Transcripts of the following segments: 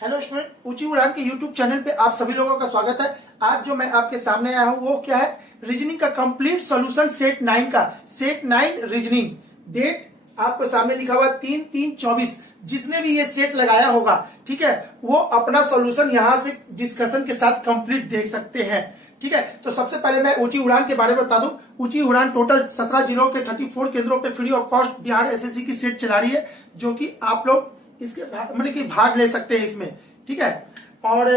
Hello student, ऊंची उड़ान के यूट्यूब चैनल पे आप सभी लोगों का स्वागत है। आज जो मैं आपके सामने आया हूँ वो क्या है, रीजनिंग का कंप्लीट सॉल्यूशन सेट 9 का सेट 9 रीजनिंग। डेट आपको सामने लिखा हुआ 3/3/24। जिसने भी ये सेट लगाया होगा, ठीक है, वो अपना सॉल्यूशन यहाँ से डिस्कशन के साथ कंप्लीट देख सकते हैं। ठीक है, तो सबसे पहले मैं ऊंची उड़ान के बारे में बता दूं। ऊंची उड़ान टोटल 17 जिलों के 34 केंद्रों पे free of cost Bihar SSC की सेट चला रही है, जो कि आप लोग इसके मतलब कि भाग ले सकते हैं इसमें। ठीक है, और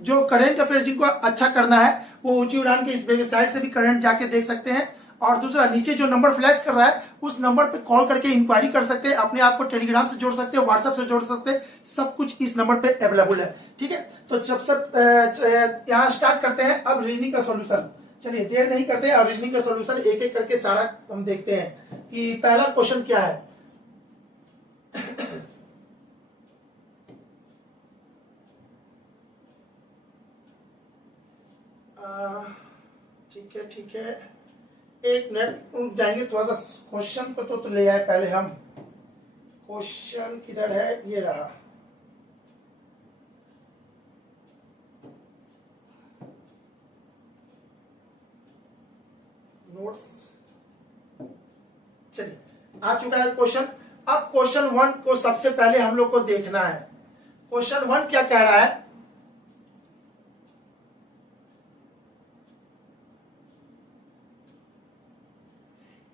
जो करंट अफेयर जिनको अच्छा करना है वो ऊंची उड़ान के इस वेबसाइट से भी करंट जाके देख सकते हैं। और दूसरा, नीचे जो नंबर फ्लैश कर रहा है उस नंबर पे कॉल करके इंक्वायरी कर सकते हैं, अपने आप को टेलीग्राम से जोड़ सकते हैं, व्हाट्सएप से जोड़ सकते हैं, सब कुछ इस नंबर पे अवेलेबल है। ठीक है, तो जब सब यहाँ स्टार्ट करते हैं अब रीजनिंग का सॉल्यूशन। चलिए देर नहीं करते और रीजनिंग का सॉल्यूशन एक एक करके सारा हम देखते हैं कि पहला क्वेश्चन क्या है। ठीक है ठीक है, एक मिनट रुक जाएंगे, थोड़ा सा क्वेश्चन को तो ले आए पहले हम। क्वेश्चन किधर है, ये रहा। नोट्स, चलिए आ चुका है क्वेश्चन। अब क्वेश्चन 1 को सबसे पहले हम लोग को देखना है। क्वेश्चन 1 क्या कह रहा है,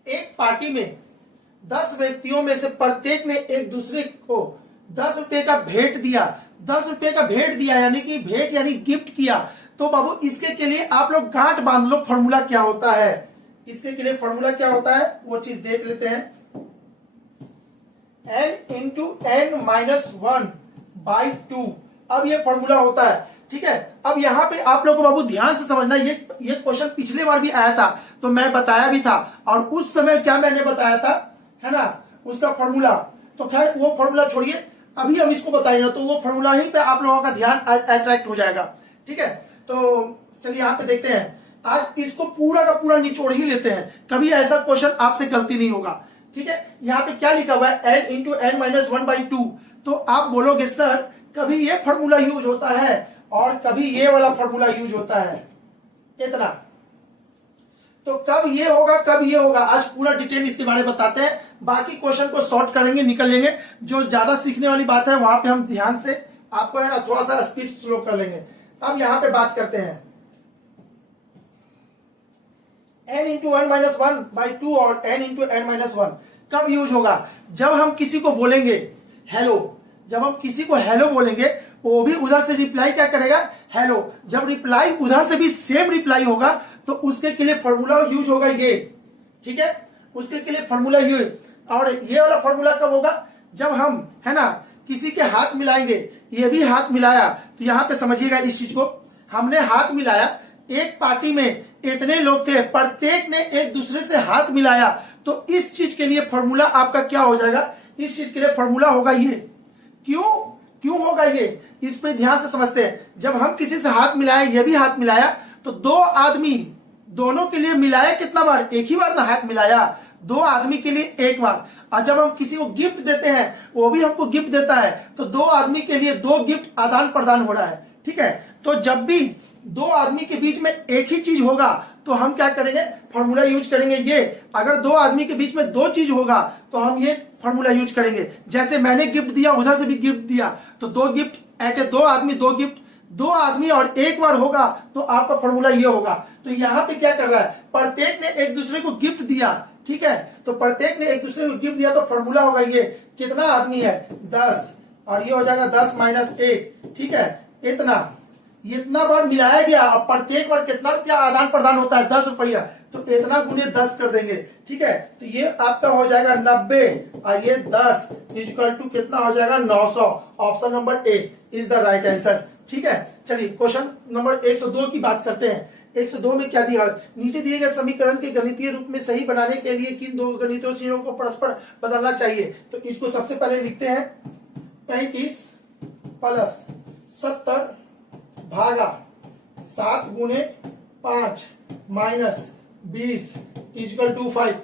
एक पार्टी में 10 व्यक्तियों में से प्रत्येक ने एक दूसरे को 10 रुपए का भेंट दिया। 10 रुपए का भेंट दिया यानी कि भेंट यानी गिफ्ट किया। तो बाबू इसके के लिए आप लोग गांठ बांध लो, फॉर्मूला क्या होता है। इसके के लिए फॉर्मूला क्या होता है वो चीज देख लेते हैं। n इंटू n माइनस 1/2, अब ये फॉर्मूला होता है। ठीक है, अब यहाँ पे आप लोगों को बाबू ध्यान से समझना, ये क्वेश्चन पिछले बार भी आया था तो मैं बताया भी था, और उस समय क्या मैंने बताया था, है ना, उसका फॉर्मूला। तो खैर वो फॉर्मूला छोड़िए, अभी हम इसको बताएंगे तो वो फॉर्मूला ही पे आप लोगों का ध्यान अट्रैक्ट हो जाएगा। ठीक है, तो चलिए यहाँ पे देखते हैं। आज इसको पूरा का पूरा निचोड़ ही लेते हैं, कभी ऐसा क्वेश्चन आपसे गलती नहीं होगा। ठीक है, यहाँ पे क्या लिखा हुआ है, n इंटू n माइनस 1/2। तो आप बोलोगे सर कभी ये फॉर्मूला यूज होता है और कभी ये वाला फॉर्मूला यूज होता है, इतना। तो कब ये होगा कब ये होगा, आज पूरा डिटेल इसके बारे में बताते हैं। बाकी क्वेश्चन को सॉर्ट करेंगे, निकल लेंगे। जो ज्यादा सीखने वाली बात है वहां पे हम ध्यान से आपको, है ना, थोड़ा सा स्पीड स्लो कर लेंगे। अब यहां पे बात करते हैं n इंटू n माइनस 1/2 और n इंटू n माइनस 1 कब यूज होगा, जब हम किसी को बोलेंगे हेलो। जब हम किसी को हेलो बोलेंगे वो भी उधर से रिप्लाई क्या करेगा, हेलो। जब रिप्लाई उधर से भी सेम रिप्लाई होगा तो उसके के लिए फॉर्मूला यूज होगा ये। ठीक है, उसके के लिए फॉर्मूला ये। और ये वाला फॉर्मूला कब होगा, जब हम, है ना, किसी के हाथ मिलाएंगे। ये भी हाथ मिलाया, तो यहां पे समझिएगा इस चीज को। हमने हाथ मिलाया, एक पार्टी में इतने लोग थे, प्रत्येक ने एक दूसरे से हाथ मिलाया, तो इस चीज के लिए फॉर्मूला आपका क्या हो जाएगा, इस चीज के लिए फॉर्मूला होगा ये। क्यों होगा ये, इस पे ध्यान से समझते हैं। जब हम किसी से हाथ मिलाए, ये भी हाथ मिलाया, तो दो आदमी, दोनों के लिए मिलाया कितना बार, एक ही बार ना हाथ मिलाया, दो आदमी के लिए एक बार। और जब हम किसी को गिफ्ट देते हैं, वो भी हमको गिफ्ट देता है, तो दो आदमी के लिए दो गिफ्ट आदान प्रदान हो रहा है। ठीक है, तो जब भी दो आदमी के बीच में एक ही चीज होगा तो हम क्या करेंगे, फॉर्मूला यूज करेंगे ये। अगर दो आदमी के बीच में दो चीज होगा तो हम ये फॉर्मूला यूज करेंगे। जैसे मैंने गिफ्ट दिया, उधर से भी गिफ्ट दिया, तो दो गिफ्ट ऐसे, दो आदमी दो गिफ्ट, दो आदमी और एक बार होगा तो आपका फॉर्मूला ये होगा। तो यहाँ पे क्या कर रहा है, प्रत्येक ने एक दूसरे को गिफ्ट दिया। ठीक है, तो प्रत्येक ने एक दूसरे को गिफ्ट दिया तो फॉर्मूला होगा ये। कितना आदमी है, 10, और ये हो जाएगा 10 माइनस 1। ठीक है, इतना बार मिलाया गया और प्रत्येक बार कितना रुपया आदान प्रदान होता है, 10 रुपया, तो इतना गुने 10 कर देंगे। ठीक है, तो ये आपका हो जाएगा 90 और ये 10 इक्वल टू कितना हो जाएगा, 900। Option number A is the right answer. ठीक है, चलिए क्वेश्चन नंबर 102 की बात करते हैं। 102 में क्या दिया, नीचे दिए गए समीकरण के गणितीय रूप में सही बनाने के लिए किन दो गणितीय चिन्हों को परस्पर बदलना चाहिए। तो इसको सबसे पहले लिखते हैं, 35 प्लस 70 भागा 7 गुने 5 माइनस 20 इक्वल टू 5।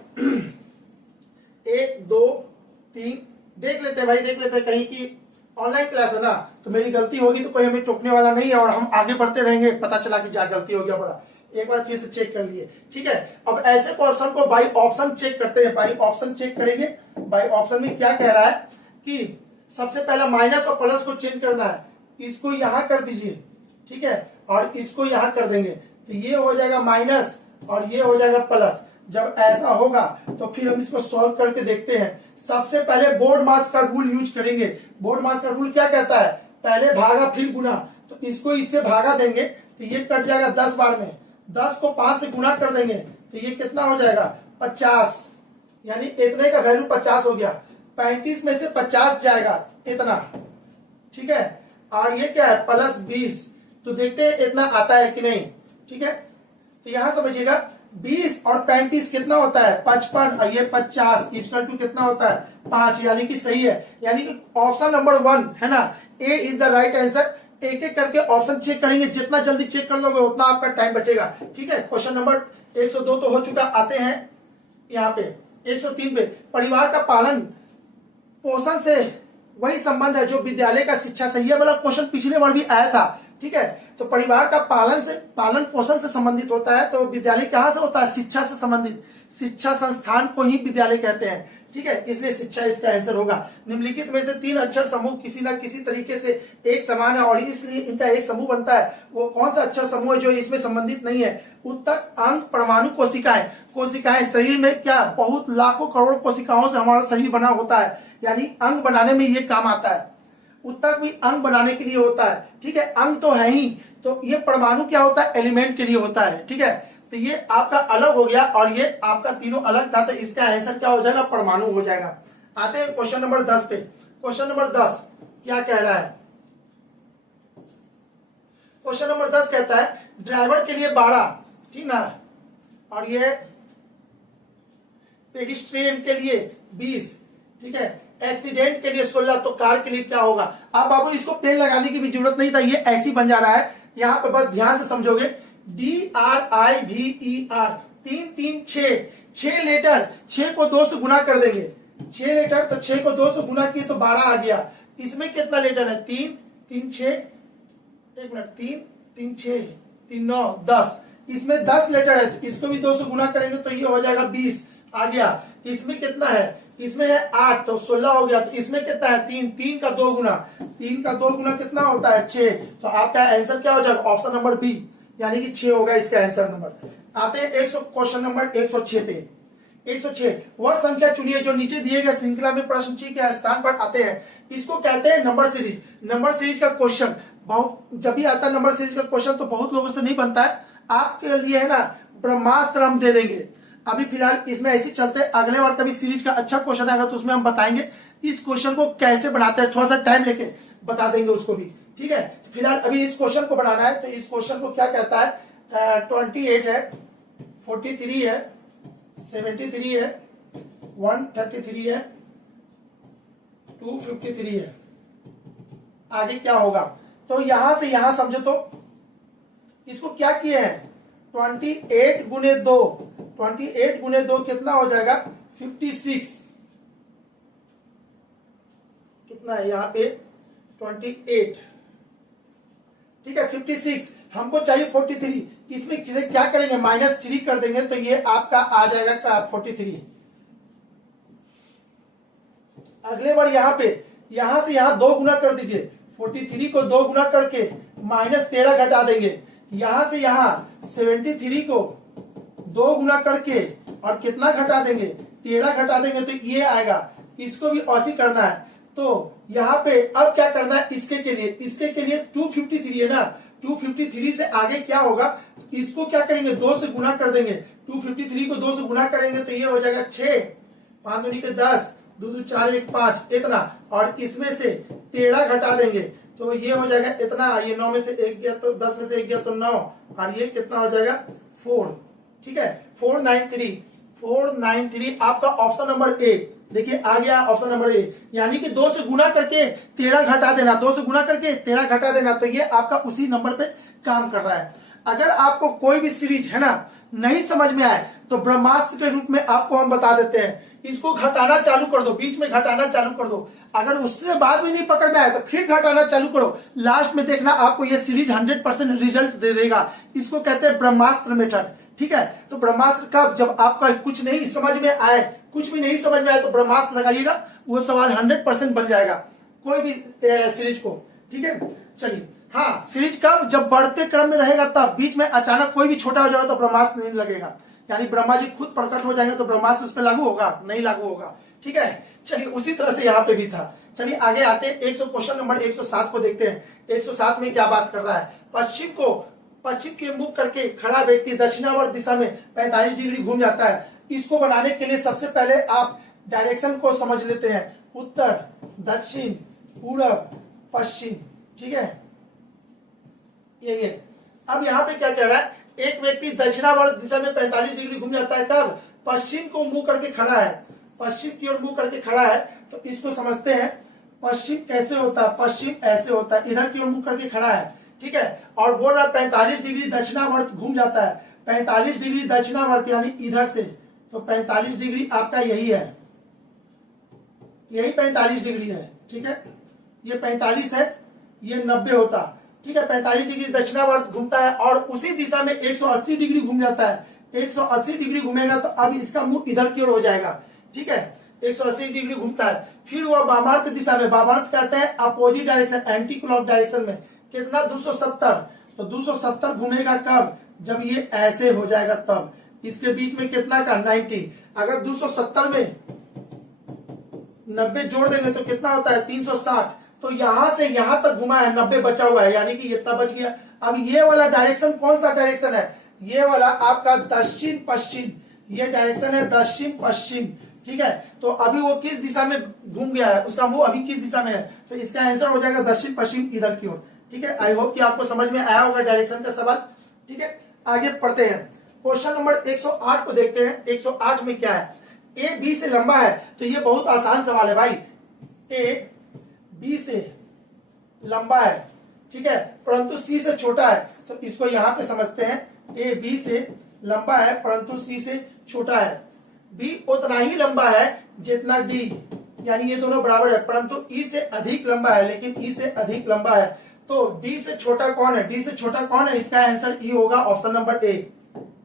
1 2 3 देख लेते हैं भाई, देख लेते हैं कहीं की ऑनलाइन क्लास है ना, तो मेरी गलती होगी तो कोई हमें टोकने वाला नहीं है और हम आगे बढ़ते रहेंगे। पता चला कि क्या गलती हो गया बड़ा, एक बार फिर से चेक कर लिए। ठीक है, अब ऐसे क्वेश्चन को बाई ऑप्शन चेक करते हैं। बाई ऑप्शन चेक करेंगे। बाई ऑप्शन में क्या कह रहा है कि सबसे पहला माइनस और प्लस को चेंज करना है। इसको यहां कर दीजिए, ठीक है, और इसको यहां कर देंगे तो ये हो जाएगा माइनस और ये हो जाएगा प्लस। जब ऐसा होगा तो फिर हम इसको सॉल्व करके देखते हैं। सबसे पहले बोर्ड मास का रूल यूज करेंगे। बोर्ड मास का रूल क्या कहता है, पहले भागा फिर गुना। तो इसको इससे भागा देंगे तो ये कट जाएगा 10 बार में। 10 को 5 से गुना कर देंगे तो ये कितना हो जाएगा 50, यानी इतने का वैल्यू 50 हो गया। 35 में से 50 जाएगा इतना, ठीक है, और ये क्या है प्लस 20। तो देखते हैं इतना आता है कि नहीं। ठीक है, तो यहां समझिएगा 20 और 35 कितना होता है 55 और ये 50 इक्वल टू कितना होता है 5, यानी कि सही है। यानी कि ऑप्शन नंबर 1 है ना, ए इज द राइट आंसर। एक एक करके ऑप्शन चेक करेंगे, जितना जल्दी चेक कर लोगे उतना आपका टाइम बचेगा। ठीक है, क्वेश्चन नंबर 102 तो हो चुका। आते हैं यहाँ पे 103 पे, परिवार का पालन पोषण से वही संबंध है जो विद्यालय का शिक्षा से। ये वाला क्वेश्चन पिछले बार भी आया था। ठीक है, तो परिवार का पालन पोषण से संबंधित होता है, तो विद्यालय कहां से होता है, शिक्षा से संबंधित। शिक्षा संस्थान को ही विद्यालय कहते हैं। ठीक है, इसलिए शिक्षा इसका आंसर होगा। निम्नलिखित में से 3 अक्षर समूह किसी न किसी तरीके से एक समान है और इसलिए इनका एक समूह बनता है। वो कौन सा अक्षर समूह है जो इसमें संबंधित नहीं है। उत्तर अंग, परमाणु, कोशिकाएं। कोशिकाएं शरीर में क्या बहुत लाखों करोड़ कोशिकाओं से हमारा शरीर बना होता है, यानी अंग बनाने में ये काम आता है। उत्तक भी अंग बनाने के लिए होता है। ठीक है, अंग तो है ही, तो ये परमाणु क्या होता है, एलिमेंट के लिए होता है। ठीक है, तो ये आपका अलग हो गया और ये आपका तीनों अलग था, तो इसका आंसर क्या हो जाएगा, परमाणु हो जाएगा। आते हैं क्वेश्चन नंबर 10 पे। क्वेश्चन नंबर 10 क्या कह रहा है, क्वेश्चन नंबर 10 कहता है ड्राइवर के लिए 12, ठीक ना, और ये पेडिस्ट्रियन के लिए 20, ठीक है, एक्सीडेंट के लिए 16, तो कार के लिए क्या होगा। अब बाबू इसको पेन लगाने की भी जरूरत नहीं था, ये ऐसी बन जा रहा है। यहां पे बस ध्यान से समझोगे, DRIVER 3 3 6 लेटर, 6 को 2 से गुना कर देंगे। 6 लेटर, तो 6 को 2 से गुना किए तो 12 आ गया। इसमें कितना लेटर है, 3 3 6, एक मिनट, 3 3 6 3 9 10, इसमें 10 लेटर है, तो इसको भी 2 से गुना करेंगे तो ये हो जाएगा 20 आ गया। इसमें कितना है, इसमें है 8, तो 16 हो गया। तो इसमें कितना है 3, 3 का 2 गुना, 3 का 2 गुना कितना होता है 6, तो आपका आंसर क्या हो जाएगा, ऑप्शन नंबर बी, यानी कि 6 होगा इसका आंसर नंबर। आते हैं क्वेश्चन नंबर 106 पे। 106 वह संख्या चुनिए जो नीचे दिए गए श्रृंखला में प्रश्न चिन्ह के स्थान पर आते हैं। इसको कहते हैं नंबर सीरीज। नंबर सीरीज का क्वेश्चन बहुत जब भी आता है, नंबर सीरीज का क्वेश्चन तो बहुत लोगों से नहीं बनता है। आपके लिए है ना ब्रह्मास्त्र हम दे देंगे। अभी फिलहाल इसमें ऐसे चलते हैं, अगले बार कभी सीरीज का अच्छा क्वेश्चन आएगा तो उसमें हम बताएंगे इस क्वेश्चन को कैसे बनाते हैं, थोड़ा सा टाइम लेके बता देंगे उसको भी। ठीक है, फिलहाल अभी इस क्वेश्चन को बनाना है, तो इस क्वेश्चन को क्या कहता है, 28 है, 43 है, 73 है, 133 है, 253 है। आगे क्या होगा, तो यहां से यहां समझो तो इसको क्या किए हैं, 28 गुने 2, 28 गुने 2 कितना हो जाएगा 56, कितना है यहाँ पे 28, ठीक है 56, हमको चाहिए 43, इसमें किसे क्या करेंगे -3 कर देंगे तो ये आपका आ जाएगा 43। अगले बार यहाँ पे यहां से यहां 2 गुना कर दीजिए, 43 को 2 गुना करके -13 घटा देंगे, यहां से यहां 73 को 2 गुना करके और कितना घटा देंगे 13 घटा देंगे तो ये आएगा। इसको भी ऐसे करना है, तो यहाँ पे अब क्या करना है, इसके के लिए 253 है ना, 253 से आगे क्या होगा, इसको क्या करेंगे 2 से गुना कर देंगे, 253 को 2 से गुना करेंगे तो ये हो जाएगा 6, 5 दूनी के 10, 2 2 4 1 5 इतना, और इसमें से 13 घटा देंगे तो ये हो जाएगा इतना, ये 9 में से 1 गया तो 10 में से 1 गया तो 9, और ये कितना हो जाएगा 4, ठीक है 493 आपका ऑप्शन नंबर ए। देखिए आ गया ऑप्शन नंबर ए, यानी कि 2 से गुना करके 13 घटा देना, 2 से गुना करके 13 घटा देना, तो ये आपका उसी नंबर पे काम कर रहा है। अगर आपको कोई भी सीरीज है ना नहीं समझ में आए तो ब्रह्मास्त्र के रूप में आपको हम बता देते हैं इसको घटाना चालू कर दो, बीच में घटाना चालू कर दो। अगर उससे बाद में नहीं पकड़ में आए तो फिर घटाना चालू करो। लास्ट में देखना आपको ये सीरीज 100% रिजल्ट दे देगा। इसको कहते हैं ब्रह्मास्त्र मेथड। ठीक है, तो ब्रह्मास्त्र का जब आपका कुछ नहीं समझ में आए, कुछ भी नहीं समझ में आए तो ब्रह्मास्त्र लगाइएगा, वो सवाल 100% बन जाएगा कोई भी सीरीज को। ठीक है, चलिए। हाँ, सीरीज कब, जब बढ़ते क्रम में रहेगा तब, बीच में अचानक कोई भी छोटा हो जाएगा तो ब्रह्मास्त्र नहीं लगेगा। यानी ब्रह्मा जी खुद प्रकट हो जाएंगे तो ब्रह्मास्त्र उस पर लागू होगा, नहीं लागू होगा। ठीक है, चलिए उसी तरह से यहाँ पे भी था। चलिए आगे आते हैं, क्वेश्चन नंबर 107 को देखते हैं। 107 में क्या बात कर रहा है? पश्चिम के मुख करके खड़ा व्यक्ति दक्षिणावर्त दिशा में 45 डिग्री घूम जाता है। इसको बनाने के लिए सबसे पहले आप डायरेक्शन को समझ लेते हैं, उत्तर, दक्षिण, पूरब, पश्चिम। ठीक है, यही है। अब यहाँ पे क्या कह रहा है? एक व्यक्ति दक्षिणावर्त दिशा में 45 डिग्री घूम जाता है, कब? पश्चिम को मुंह करके खड़ा है, पश्चिम की ओर मुंह करके खड़ा है। तो इसको समझते हैं, पश्चिम कैसे होता है? पश्चिम ऐसे होता है, इधर की ओर मुंह करके खड़ा है। ठीक है, और बोल रहा है 45 डिग्री दक्षिणावर्त घूम जाता है। 45 डिग्री दक्षिणावर्त यानी इधर से, तो 45 डिग्री आपका यही है, यही 45 डिग्री है। ठीक है, ये 45 है, ये 90 होता। ठीक है, 45 डिग्री दक्षिणावर्त घूमता है और उसी दिशा में 180 डिग्री घूम जाता है। 180 डिग्री घूमेगा तो अब इसका मुंह इधर की ओर हो जाएगा। ठीक है, 180 डिग्री घूमता है। फिर वह वामार्त दिशा में, वामार्त कहते हैं opposite direction, anti clock direction में, कितना? 270। तो 270 घूमेगा कब? जब ये ऐसे हो जाएगा तब। इसके बीच में कितना का? 90। अगर 270 में 90 जोड़ देंगे तो कितना होता है? 360। तो यहां से यहां तक घुमा है, 90 बचा हुआ है, यानी कि इतना बच गया। अब ये वाला डायरेक्शन कौन सा डायरेक्शन है? ये वाला आपका दक्षिण पश्चिम, ये डायरेक्शन है दक्षिण पश्चिम। ठीक है, तो अभी वो किस दिशा में घूम गया है, उसका मुंह अभी किस दिशा में है, तो इसका आंसर हो जाएगा दक्षिण पश्चिम, इधर की ओर। ठीक है, आई होप कि आपको समझ में आया होगा डायरेक्शन का सवाल। ठीक है, आगे पढ़ते हैं। क्वेश्चन नंबर 108 को देखते हैं। 108 में क्या है? ए बी से लंबा है, तो ये बहुत आसान सवाल है भाई। ए बी से लंबा है, ठीक है, परंतु सी से छोटा है। तो इसको यहां पे समझते हैं, ए बी से लंबा है परंतु सी से छोटा है। बी उतना ही लंबा है जितना डी, यानी ये दोनों बराबर है, परंतु ई से अधिक लंबा है, लेकिन ई से अधिक लंबा है। तो डी से छोटा कौन है? डी से छोटा कौन है? इसका आंसर ई होगा, ऑप्शन नंबर ए।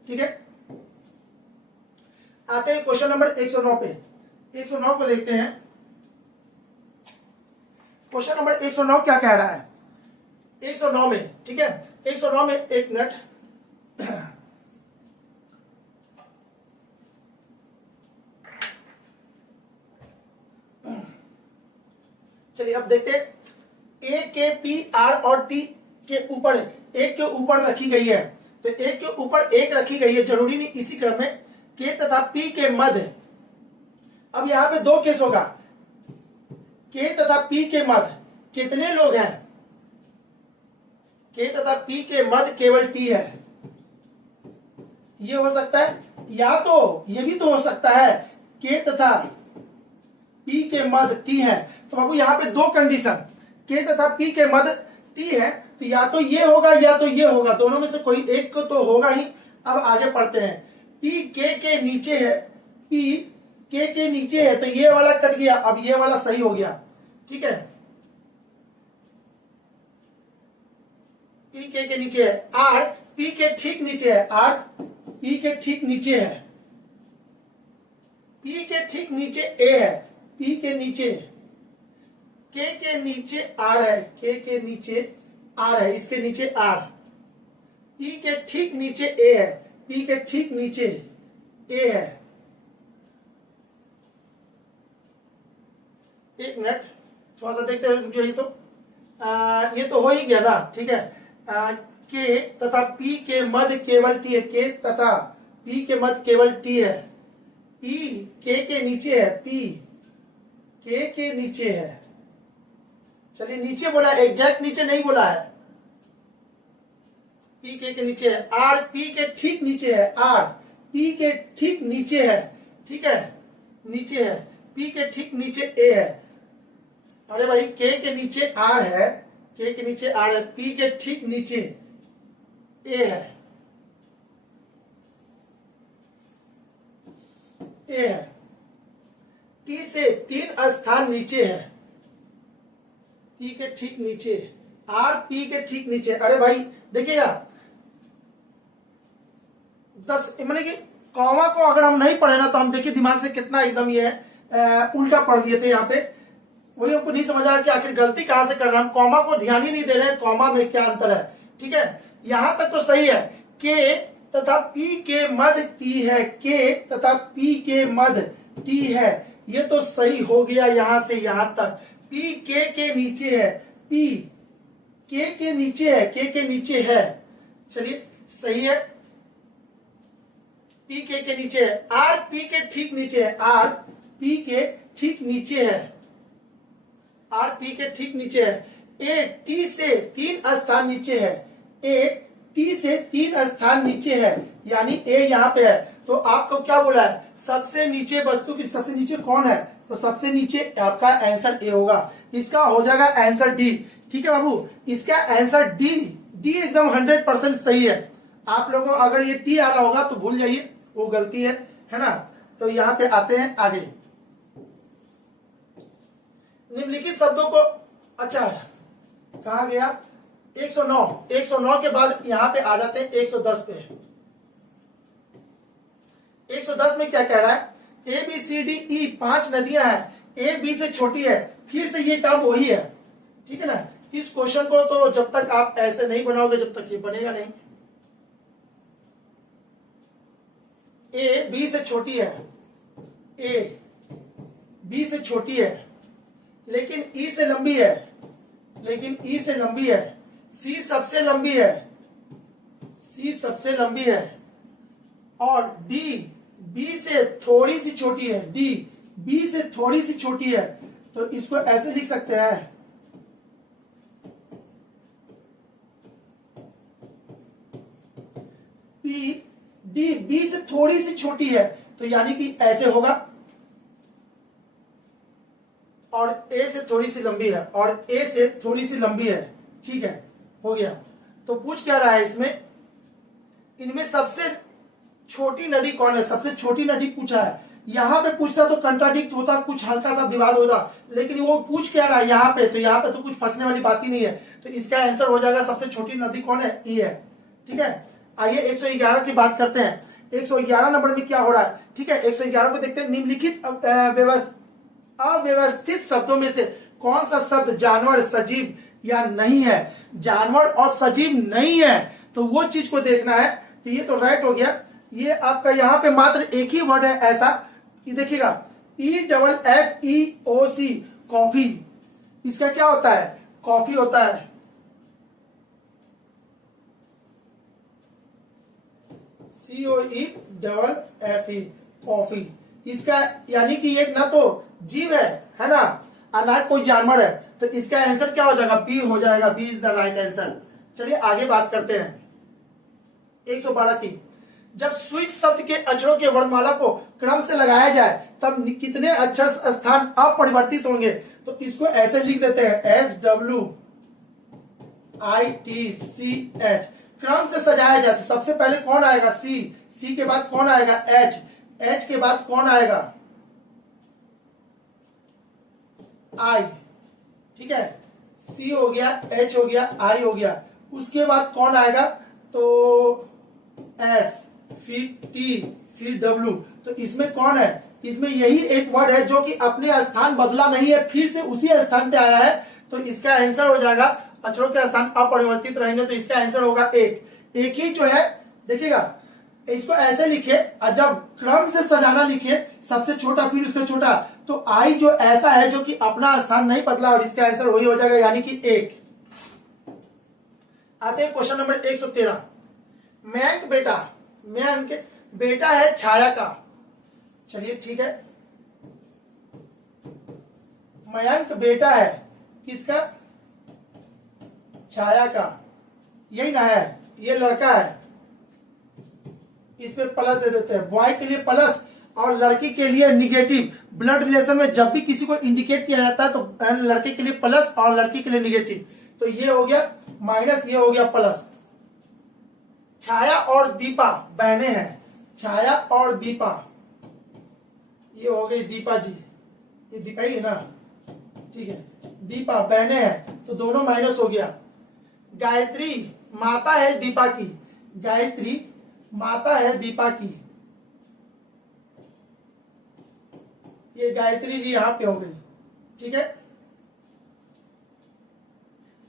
ठीक है, आते हैं क्वेश्चन नंबर 109 पे। 109 को देखते हैं। क्वेश्चन नंबर 109 क्या कह रहा है? 109 में, ठीक है, 109 में, एक मिनट, चलिए अब देखते हैं। ए के पी आर और टी के ऊपर, एक के ऊपर रखी गई है, तो एक के ऊपर एक रखी गई है, जरूरी नहीं इसी क्रम में, के तथा पी के मध्य। अब यहां पे दो केस होगा, के तथा पी के मध्य कितने लोग हैं? के तथा पी के मध्य केवल टी है। ये हो सकता है, या तो ये भी तो हो सकता है के तथा पी के मध्य टी है। तो बाबू यहाँ पे दो कंडीशन, के तथा पी के मध्य टी है, तो या तो ये होगा या तो ये होगा, दोनों में से कोई एक को तो होगा ही। अब आगे पढ़ते हैं। पी के नीचे है, पी के नीचे है, तो ये वाला कट गया, अब ये वाला सही हो गया। ठीक है, पी के नीचे है, आर पी के ठीक नीचे है, आर पी के ठीक नीचे है, पी के ठीक नीचे ए है, पी के नीचे, के नीचे आर है, के नीचे आर है, इसके नीचे आर, पी के ठीक नीचे ए है, पी के ठीक नीचे ए है। एक मिनट, थोड़ा सा देखते हैं, रुक जाइए। तो ये तो हो ही गया ना। ठीक है, के तथा पी के मध्य केवल टी है, के तथा पी के मध्य केवल टी है, पी के नीचे है, पी के नीचे है। चलिए नीचे बोला, एग्जैक्ट नीचे नहीं बोला है, पी के नीचे है, आर पी के ठीक नीचे है, आर पी के ठीक नीचे है। ठीक है, नीचे है, पी के ठीक नीचे ए है। अरे भाई के नीचे आर है, के नीचे आर है, पी के ठीक नीचे ए है, ए है। टी से 3 स्थान नीचे है, पी के ठीक नीचे, आर पी के ठीक नीचे। अरे भाई देखिएगा 10 मैंने कि कॉमा को अगर हम नहीं पढ़े ना तो हम देखिए दिमाग से कितना एकदम ये उल्टा पढ़ दिए थे यहाँ पे। वही हमको नहीं समझा कि आखिर गलती कहां से कर रहे हैं हम, कॉमा को ध्यान ही नहीं दे रहे हैं, कॉमा में क्या अंतर है। ठीक है, यहां तक तो सही है। के तथा पी के मध्य टी है, के तथा पी के मध्य टी है, ये तो सही हो गया यहां से यहां तक। पी के नीचे है, पी के नीचे है, के नीचे है, चलिए सही है। पी के नीचे है, आर पी के ठीक नीचे है, आर पी के ठीक नीचे है, आर पी के ठीक नीचे है। ए टी से 3 स्थान नीचे है, ए टी से 3 स्थान नीचे है, यानी ए यहां पे है। तो आपको क्या बोला है, सबसे नीचे वस्तु की सबसे नीचे कौन है, तो सबसे नीचे आपका आंसर ए होगा, इसका हो जाएगा आंसर डी। ठीक है बाबू, इसका आंसर डी, डी एकदम 100% सही है। आप लोगों को अगर ये टी आ रहा होगा तो भूल जाइए, वो गलती है ना। तो यहां पे आते हैं आगे, निम्नलिखित शब्दों को, अच्छा कहा गया 109, 109 के बाद यहां पे आ जाते हैं 110 पे। 110 में क्या कह रहा है, ए बी सी डी ई 5 नदियां हैं, ए बी से छोटी है, फिर से ये काम वही है। ठीक है ना, इस क्वेश्चन को तो जब तक आप ऐसे नहीं बनाओगे जब तक ये बनेगा नहीं। ए बी से छोटी है, ए बी से छोटी है, लेकिन ई से लंबी है, लेकिन ई से लंबी है, सी सबसे लंबी है, सी सबसे लंबी है, और डी बी से थोड़ी सी छोटी है, डी बी से थोड़ी सी छोटी है। तो इसको ऐसे लिख सकते हैं, पी डी बी से थोड़ी सी छोटी है, तो यानी कि ऐसे होगा, और ए से थोड़ी सी लंबी है, और ए से थोड़ी सी लंबी है। ठीक है, हो गया। तो पूछ क्या रहा है इसमें, इनमें सबसे छोटी नदी कौन है, सबसे छोटी नदी पूछा है। यहां पे पूछता तो कंट्राडिक्ट होता, कुछ हल्का सा विवाद होता, लेकिन वो पूछ क्या रहा है यहाँ पे, तो यहाँ पे तो कुछ फंसने वाली बात ही नहीं है। तो इसका आंसर हो जाएगा सबसे छोटी नदी कौन है, ई है। ठीक है, आइए 111 की बात करते हैं। 111 नंबर में क्या हो रहा है, ठीक है 111 को देखते हैं। निम्नलिखित अव्यवस्थित शब्दों में से कौन सा शब्द जानवर, सजीव या नहीं है। जानवर और सजीव नहीं है, तो वो चीज को देखना है। तो ये तो राइट हो गया। ये आपका यहाँ पे मात्र एक ही वर्ड है ऐसा, ये देखिएगा EFFEOC, कॉफी। इसका क्या होता है, कॉफी होता है। COEFFE, coffee. इसका यानी कि ये ना तो जीव है ना, और ना कोई जानवर है। तो इसका आंसर क्या हो जाएगा, बी हो जाएगा, B is the right answer. चलिए आगे बात करते हैं 112 की। जब स्विच शब्द के अक्षरों के वर्णमाला को क्रम से लगाया जाए तब कितने अक्षर स्थान अपरिवर्तित होंगे। तो इसको ऐसे लिख देते हैं SWITCH, क्रम से सजाया जाए। तो सबसे पहले कौन आएगा, सी, सी के बाद कौन आएगा, एच, एच के बाद कौन आएगा, आई। ठीक है, सी हो गया, एच हो गया, आई हो गया। उसके बाद कौन आएगा, तो एस, फिर टी, फिर डब्ल्यू। तो इसमें कौन है, इसमें यही एक वर्ड है जो कि अपने स्थान बदला नहीं है, फिर से उसी स्थान पे आया है। तो इसका आंसर हो जाएगा, अक्षरों के स्थान अपरिवर्तित रहेंगे, तो इसका आंसर होगा एक ही जो है। देखिएगा इसको ऐसे लिखे, और जब क्रम से सजाना लिखे, सबसे छोटा फिर उससे छोटा, तो आई जो ऐसा है जो कि अपना स्थान नहीं बदला, और इसका आंसर वही हो जाएगा, यानी कि एक। आते हैं क्वेश्चन नंबर 113। मयंक बेटा है छाया का। चलिए ठीक है, मयंक बेटा है किसका, छाया का। यही ना है, ये लड़का है, इस पे प्लस दे देते हैं। बॉय के लिए प्लस और लड़की के लिए निगेटिव। ब्लड रिलेशन में जब भी किसी को इंडिकेट किया जाता है तो लड़के के लिए प्लस और लड़की के लिए निगेटिव। तो ये हो गया माइनस, ये हो गया प्लस। छाया और दीपा बहनें हैं, छाया और दीपा, ये हो गई दीपा जी, ये दीपा ही है ना, ठीक है, दीपा बहने हैं तो दोनों माइनस हो गया। गायत्री माता है दीपा की, गायत्री माता है दीपा की, ये गायत्री जी यहां पे हो गई, ठीक है।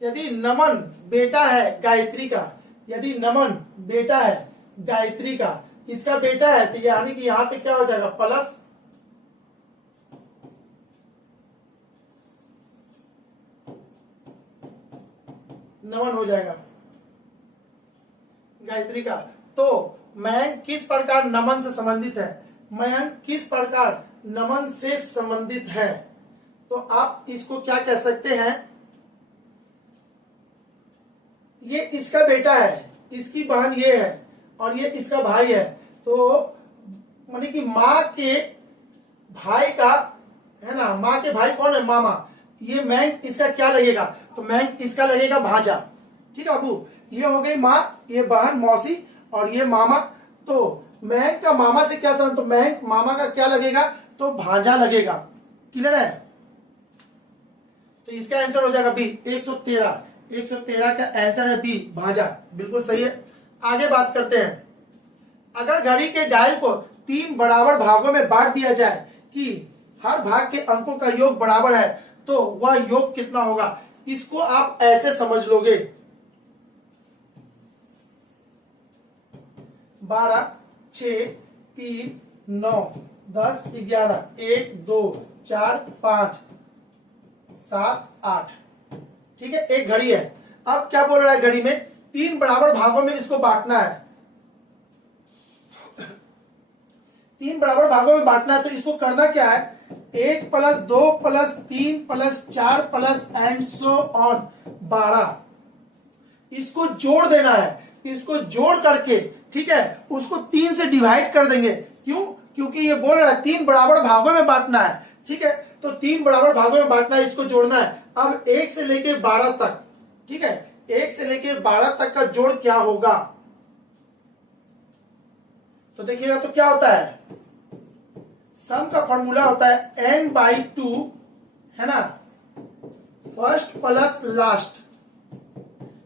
यदि नमन बेटा है गायत्री का, यदि नमन बेटा है गायत्री का, इसका बेटा है, तो यानी कि यहां पे क्या हो जाएगा, प्लस नमन हो जाएगा गायत्री का। तो मयंक किस प्रकार नमन से संबंधित है, मयंक किस प्रकार नमन से संबंधित है, तो आप इसको क्या कह सकते हैं, ये इसका बेटा है, इसकी बहन ये है और ये इसका भाई है, तो माने कि माँ के भाई का है ना, माँ के भाई कौन है, मामा, ये मयंक इसका क्या लगेगा, तो मयंक इसका लगेगा भांजा, ठीक है बाबू। ये हो गई माँ, ये बहन मौसी और ये मामा, तो मयंक का मामा से क्या संबंध, तो मयंक मामा का क्या लगेगा, तो भांजा लगेगा, क्लियर है। तो इसका आंसर हो जाएगा बी 113, 113 का आंसर है बी भांजा, बिल्कुल सही है। आगे बात करते हैं, अगर घड़ी के डायल को 3 बराबर भागों में बांट दिया जाए कि हर भाग के अंकों का योग बराबर है, तो वह योग कितना होगा, इसको आप ऐसे समझ लोगे, 12, 6, 3, 9, 10, 11, 1, 2, 4, 5, 7, 8, ठीक है। एक घड़ी है, अब क्या बोल रहा है, घड़ी में 3 बराबर भागों में इसको बांटना है, 3 बराबर भागों में बांटना है, तो इसको करना क्या है, 1 + 2 + 3 + 4 प्लस एंड सो ऑन 12, इसको जोड़ देना है, इसको जोड़ करके, ठीक है, उसको 3 से डिवाइड कर देंगे, क्यों, क्योंकि ये बोल रहा है 3 बराबर भागों में बांटना है, ठीक है, तो 3 बराबर भागों में बांटना है, इसको जोड़ना है। अब 1 से लेके 12 तक, ठीक है, 1 से लेके 12 तक का जोड़ क्या होगा, तो देखिएगा तो क्या होता है, सम का फॉर्मूला होता है n/2, है ना, फर्स्ट प्लस लास्ट,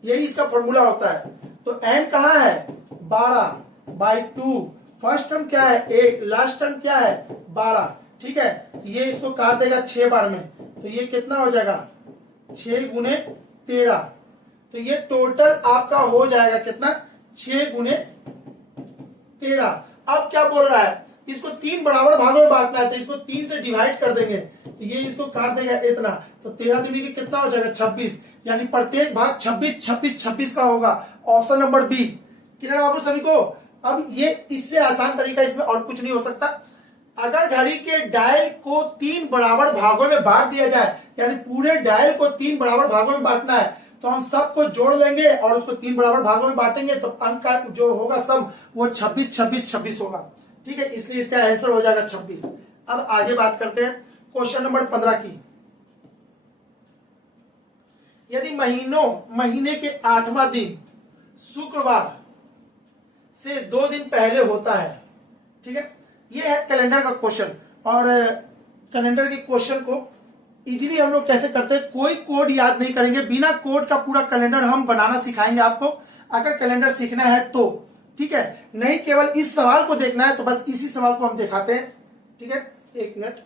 यही इसका फॉर्मूला होता है। तो n कहां है, 12/2, फर्स्ट टर्म क्या है 1, लास्ट टर्म क्या है 12, ठीक है। ये इसको काट देगा 6 बार में, तो ये कितना हो जाएगा 6 × 13, तो ये टोटल आपका हो जाएगा कितना 6 × 13। अब क्या बोल रहा है, इसको 3 बराबर भागों में बांटना है, तो इसको 3 से डिवाइड कर देंगे, तो ये इसको काट देगा इतना, तो 13 दूनी के कितना हो जाएगा 26, यानी प्रत्येक भाग 26 26 26 का होगा, ऑप्शन नंबर बी, क्लियर बाबू सभी को। अब ये इससे आसान तरीका इसमें और कुछ नहीं हो सकता, अगर घड़ी के डायल को 3 बराबर भागों में बांट दिया जाए, यानी पूरे डायल को 3 बराबर भागों में बांटना है, तो हम सबको जोड़ लेंगे और उसको 3 बराबर भागों में बांटेंगे, तो अंक का जो होगा सम वो 26 26 26 होगा, ठीक है, इसलिए इसका आंसर हो जाएगा 26। अब आगे बात करते हैं क्वेश्चन नंबर 15 की। यदि महीने के 8वां दिन शुक्रवार से 2 दिन पहले होता है, ठीक है, ये है कैलेंडर का क्वेश्चन, और कैलेंडर के क्वेश्चन को इजीली हम लोग कैसे करते हैं, कोई कोड याद नहीं करेंगे, बिना कोड का पूरा कैलेंडर हम बनाना सिखाएंगे आपको, अगर कैलेंडर सीखना है तो, ठीक है, नहीं केवल इस सवाल को देखना है, तो बस इसी सवाल को हम दिखाते हैं, ठीक है, 1 मिनट।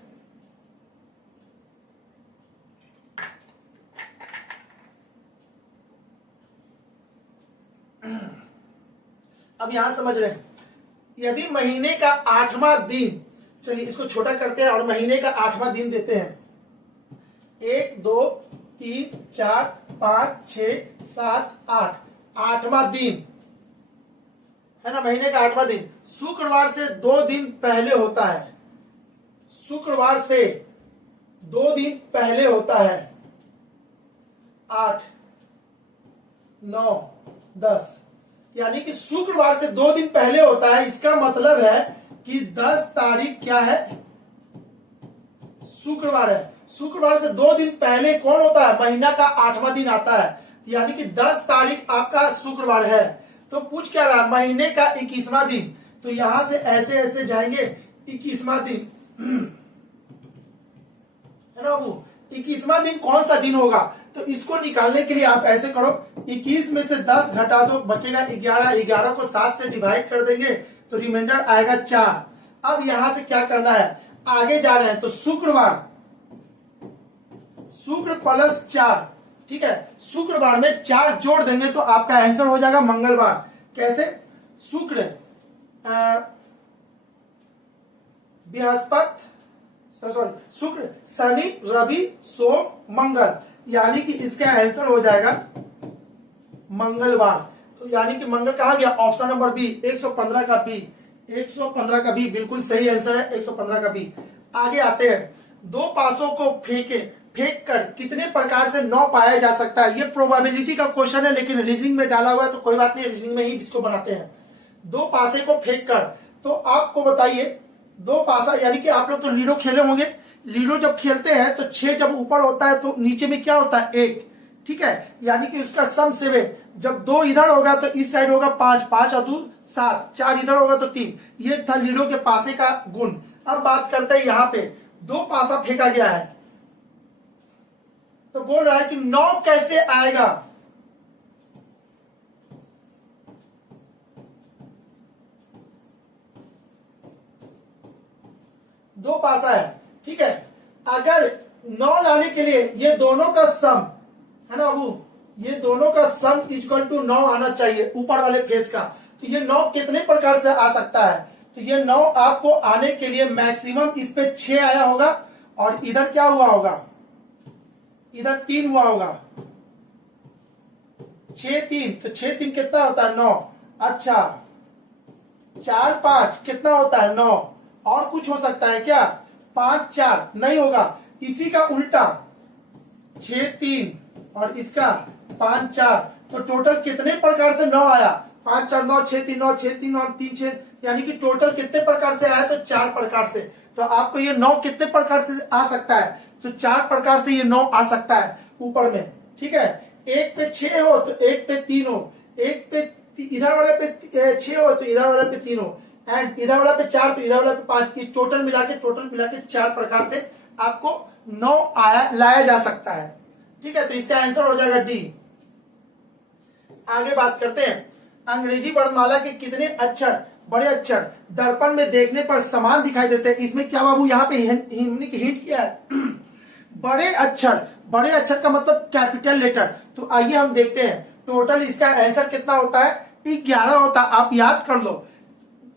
अब यहां समझ रहे हैं, यदि महीने का 8वां दिन, चलिए इसको छोटा करते हैं और महीने का 8वां दिन देते हैं, 1 2 3 4 5 6 7 8, 8वां दिन है ना, महीने का 8वां दिन शुक्रवार से 2 दिन पहले होता है, शुक्रवार से 2 दिन पहले होता है, 8 9 10, यानी कि शुक्रवार से 2 दिन पहले होता है, इसका मतलब है कि 10 तारीख क्या है, शुक्रवार है, शुक्रवार से 2 दिन पहले कौन होता है, महीना का 8वां दिन आता है, यानी कि 10 तारीख आपका शुक्रवार है। तो पूछ क्या रहा है, महीने का 21वां दिन, तो यहां से ऐसे ऐसे जाएंगे 21वां दिन है ना बाबू। 21वां दिन कौन सा दिन होगा, तो इसको निकालने के लिए आप ऐसे करो, 21 में से 10 घटा दो, बचेगा 11, 11 को 7 से डिवाइड कर देंगे तो रिमाइंडर आएगा 4। अब यहां से क्या करना है, आगे जा रहे हैं तो शुक्रवार, शुक्र प्लस 4, ठीक है, शुक्रवार में 4 जोड़ देंगे तो आपका आंसर हो जाएगा मंगलवार। कैसे, शुक्र बृहस्पति सॉरी शुक्र शनि रवि सोम मंगल, यानी कि इसका आंसर हो जाएगा मंगलवार। तो यानी कि मंगल कहा गया, ऑप्शन नंबर बी 115 का बी, 115 का बी बिल्कुल सही आंसर है, 115 का बी। आगे आते हैं, दो पासों को फेंक कर कितने प्रकार से 9 पाया जा सकता है। ये प्रोबेबिलिटी का क्वेश्चन है लेकिन रीजनिंग में डाला हुआ है तो कोई बात नहीं, रीजनिंग में ही इसको बनाते हैं। दो पासे को फेंक कर, तो आपको बताइए दो पासा, यानी कि आप लोग तो लीडो खेले होंगे, लीडो जब खेलते हैं तो 6 जब ऊपर होता है तो नीचे में क्या होता है 1, ठीक है, यानी कि उसका सम 7। जब 2 इधर होगा तो इस साइड होगा 5, 5 और 2 7, 4 इधर होगा तो 3। ये था लीडो के पासे का गुण। अब बात करते हैं यहाँ पे, दो पासा फेंका गया है तो बोल रहा है कि 9 कैसे आएगा। दो पासा है, ठीक है, अगर 9 लाने के लिए ये दोनों का सम है ना बाबू, ये दोनों का सम इक्वल टू 9 आना चाहिए ऊपर वाले फेस का। तो ये 9 कितने प्रकार से आ सकता है, तो ये 9 आपको आने के लिए मैक्सिमम इस पे 6 आया होगा और इधर क्या हुआ होगा, इधर 3 हुआ होगा, 6 3, तो 6 3 कितना होता है 9। अच्छा 4 5 कितना होता है 9, और कुछ हो सकता है क्या, 5 4 नहीं होगा, इसी का उल्टा 6 3 और इसका 5 4, तो टोटल कितने प्रकार से 9 आया, 5 4 9 6 3 9 6 3 और 3 6, यानी कि टोटल कितने प्रकार से आया, तो 4 प्रकार से। तो आपको ये 9 कितने प्रकार से आ सकता है, तो 4 प्रकार से ये 9 आ सकता है ऊपर में, ठीक है। एक पे 6 हो तो एक पे 3 हो, एक पे इधर वाले पे 6 हो तो इधर वाले पे 3 हो, एंड इधर वाला पे 4 तो इधर वाला पे 5, इस टोटल मिला के 4 प्रकार से आपको 9 लाया जा सकता है, ठीक है। तो इसका आंसर हो जाएगा डी। आगे बात करते हैं, अंग्रेजी वर्णमाला के कितने अक्षर, बड़े अक्षर दर्पण में देखने पर समान दिखाई देते हैं। इसमें क्या बाबू यहाँ पे हमने हिंट किया है बड़े अक्षर का मतलब कैपिटल लेटर। तो आइए हम देखते हैं टोटल इसका आंसर कितना होता है, 11 होता है। आप याद कर लो,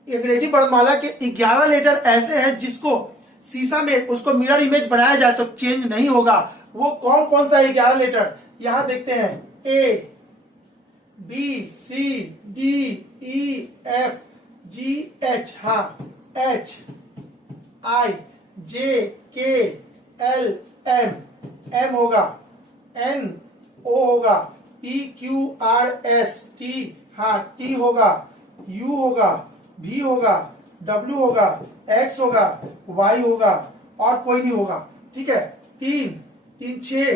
अंग्रेजी वर्णमाला के 11 लेटर ऐसे हैं जिसको शीशा में उसको मिरर इमेज बनाया जाए तो चेंज नहीं होगा। वो कौन कौन सा 11 लेटर, यहां देखते हैं, A B C D E F G H, हाँ H I J K L M होगा, एन ओ होगा, P Q R S T, हाँ टी होगा, यू होगा, भी होगा, डब्ल्यू होगा, एक्स होगा, वाई होगा और कोई नहीं होगा, ठीक है। 3 3 6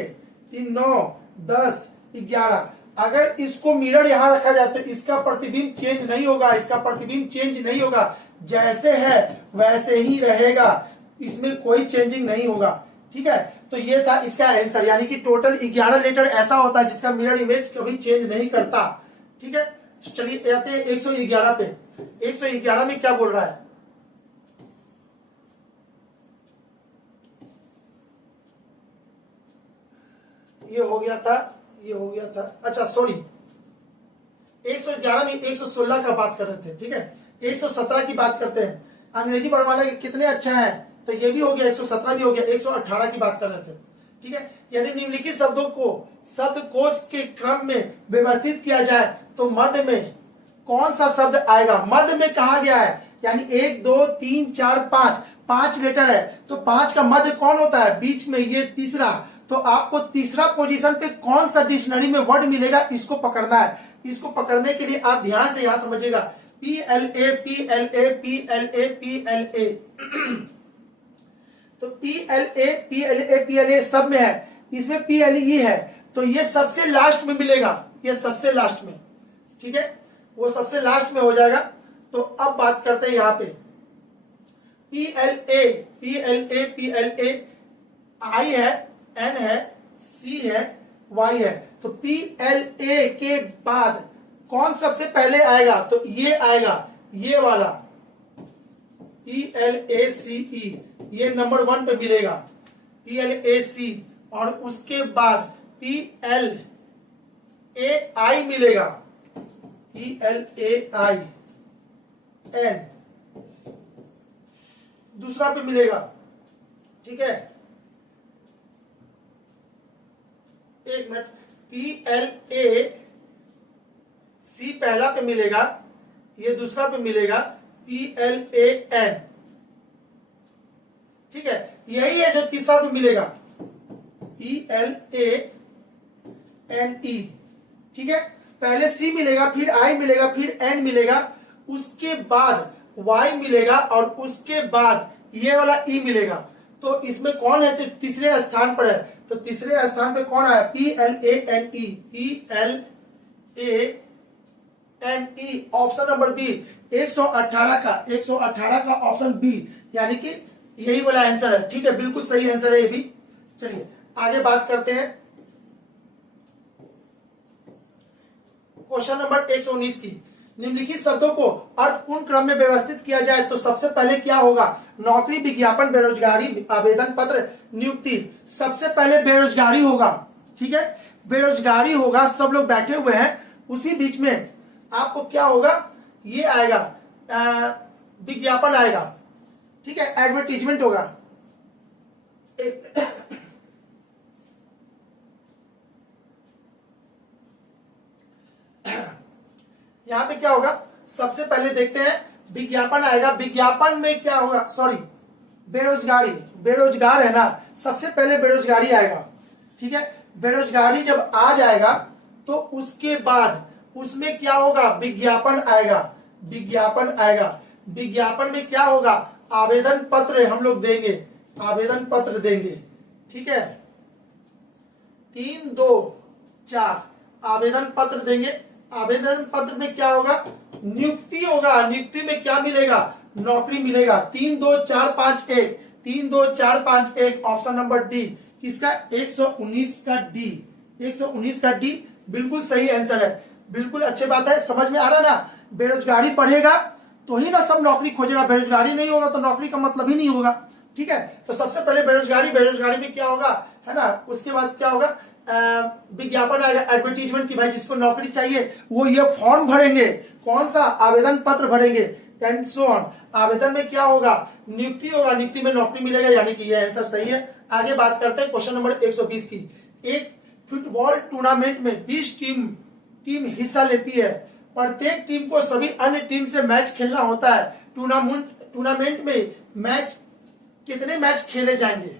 3 9 10 11। अगर इसको मिरर यहां रखा जाए तो इसका प्रतिबिंब चेंज नहीं होगा, इसका प्रतिबिंब चेंज नहीं होगा, जैसे है वैसे ही रहेगा, इसमें कोई चेंजिंग नहीं होगा, ठीक है। तो ये था इसका आंसर, यानी कि टोटल 11 लेटर ऐसा होता है जिसका मिरर इमेज कभी चेंज नहीं करता, ठीक है। तो चलिए आते हैं 111 पे। 111 में क्या बोल रहा है, ये हो गया था, अच्छा सॉरी 111 नहीं 116 का बात कर रहे थे, ठीक है। 117 की बात करते हैं, अंग्रेजी वर्णमाला के कितने अक्षर हैं, तो ये भी हो गया, 117 भी हो गया, 118 की बात कर रहे थे, ठीक है। यदि निम्नलिखित शब्दों को शब्दकोश के क्रम में व्यवस्थित किया जाए तो मध्य में कौन सा शब्द आएगा। मध्य में कहा गया है, यानी 1 2 3 4 5 लेटर है, तो 5 का मध्य कौन होता है, बीच में, ये तीसरा। तो आपको तीसरा पोजीशन पे कौन सा डिक्शनरी में वर्ड मिलेगा, इसको पकड़ना है। इसको पकड़ने के लिए आप ध्यान से यहां समझिएगा, PLA PLA PLA PLA तो PLA सब में है, इसमें PLE है, तो ये सबसे लास्ट में मिलेगा, ये सबसे लास्ट में, ठीक है, वो सबसे लास्ट में हो जाएगा। तो अब बात करते हैं यहां पे PLA I है, N है, C है, Y है। तो PLA के बाद कौन सबसे पहले आएगा? तो ये आएगा, ये वाला PLACE, ये नंबर 1 पे मिलेगा PLAC, और उसके बाद PLAI मिलेगा, PLAI N दूसरा पे मिलेगा। ठीक है, एक मिनट, PLAC पहला पे मिलेगा, ये दूसरा पे मिलेगा PLAN। ठीक है, यही है जो तीसरा पे मिलेगा PLANE। ठीक है, पहले C मिलेगा, फिर I मिलेगा, फिर N मिलेगा, उसके बाद Y मिलेगा, और उसके बाद ये वाला E मिलेगा। तो इसमें कौन है जो तीसरे स्थान पर है? तो तीसरे स्थान पे कौन आया? PLANE, PLANE, option number B, 118 का ऑप्शन बी, यानी कि यही वाला आंसर है। ठीक है, बिल्कुल सही आंसर है ये भी। चलिए आगे बात करते हैं क्वेश्चन नंबर 119 की। निम्नलिखित शब्दों को अर्थपूर्ण क्रम में व्यवस्थित किया जाए तो सबसे पहले क्या होगा? नौकरी, विज्ञापन, बेरोजगारी, आवेदन पत्र, नियुक्ति। सबसे पहले बेरोजगारी होगा। ठीक है, बेरोजगारी होगा, सब लोग बैठे हुए हैं, उसी बीच में आपको क्या होगा? ये आएगा, विज्ञापन आएगा। ठीक है, एडवर्टीजमेंट होगा। यहां पे क्या होगा? सबसे पहले देखते हैं, विज्ञापन आएगा। विज्ञापन में क्या होगा? सॉरी, बेरोजगारी, बेरोजगार है ना, सबसे पहले बेरोजगारी आएगा। ठीक है, बेरोजगारी जब आ जाएगा तो उसके बाद उसमें क्या होगा? विज्ञापन आएगा, विज्ञापन आएगा। विज्ञापन में क्या होगा? आवेदन पत्र हम लोग देंगे, आवेदन पत्र देंगे। ठीक है, 3, 2, 4 आवेदन पत्र देंगे। आवेदन पत्र में क्या होगा? नियुक्ति होगा। नियुक्ति में क्या मिलेगा? नौकरी मिलेगा। 3, 2, 4, 5, 1, 3, 2, 4, 5, 1, ऑप्शन नंबर डी। किसका? 119 का डी, 119 का डी बिल्कुल सही आंसर है। बिल्कुल अच्छी बात है, समझ में आ रहा ना? बेरोजगारी बढ़ेगा तो ही ना सब नौकरी खोजेगा, बेरोजगारी नहीं होगा तो नौकरी का मतलब ही नहीं होगा। ठीक है, तो सबसे पहले बेरोजगारी, बेरोजगारी में क्या होगा, है ना? उसके बाद क्या होगा? विज्ञापन आएगा, एडवर्टीजमेंट की, भाई जिसको नौकरी चाहिए वो ये फॉर्म भरेंगे। कौन सा? आवेदन पत्र भरेंगे, एंड सो ऑन। आवेदन में क्या होगा? नियुक्ति होगा, नियुक्ति में नौकरी मिलेगा, यानी कि ये आंसर सही है। आगे बात करते हैं क्वेश्चन नंबर 120 की। एक फुटबॉल टूर्नामेंट में 20 टीम हिस्सा लेती है। प्रत्येक टीम को सभी अन्य टीम से मैच खेलना होता है। टूर्नामेंट में कितने मैच खेले जाएंगे?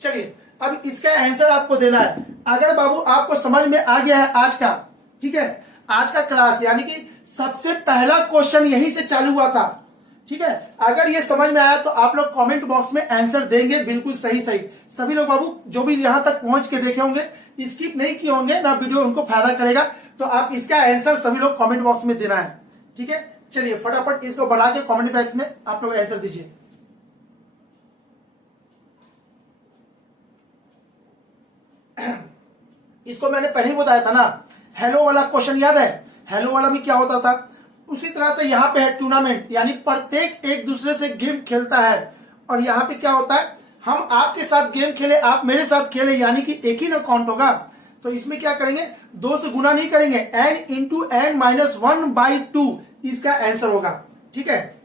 चलिए अब इसका आंसर आपको देना है। अगर बाबू आपको समझ में आ गया है आज का, ठीक है, आज का क्लास, यानी कि सबसे पहला क्वेश्चन यहीं से चालू हुआ था। ठीक है, अगर ये समझ में आया तो आप लोग कमेंट बॉक्स में आंसर देंगे, बिल्कुल सही सही। सभी लोग बाबू जो भी यहां तक पहुंच के देखे होंगे, स्किप नहीं किए होंगे ना, वीडियो उनको फायदा करेगा, तो आप इसका आंसर सभी लोग कमेंट बॉक्स में देना है। ठीक है, चलिए फटाफट इसको बढ़ा के कमेंट बॉक्स में आप लोग आंसर दीजिए। इसको मैंने पहले ही बताया था ना, हेलो वाला क्वेश्चन याद है? हेलो वाला में क्या होता था? उसी तरह से यहाँ पे है टूर्नामेंट, यानी प्रत्येक एक दूसरे से गेम खेलता है। और यहाँ पे क्या होता है? हम आपके साथ गेम खेले, आप मेरे साथ खेले, यानी कि एक ही ना काउंट होगा। तो इसमें क्या करेंगे? 2 से गुना नहीं करेंगे, n इंटू n - 1/2 इसका आंसर होगा। ठीक है,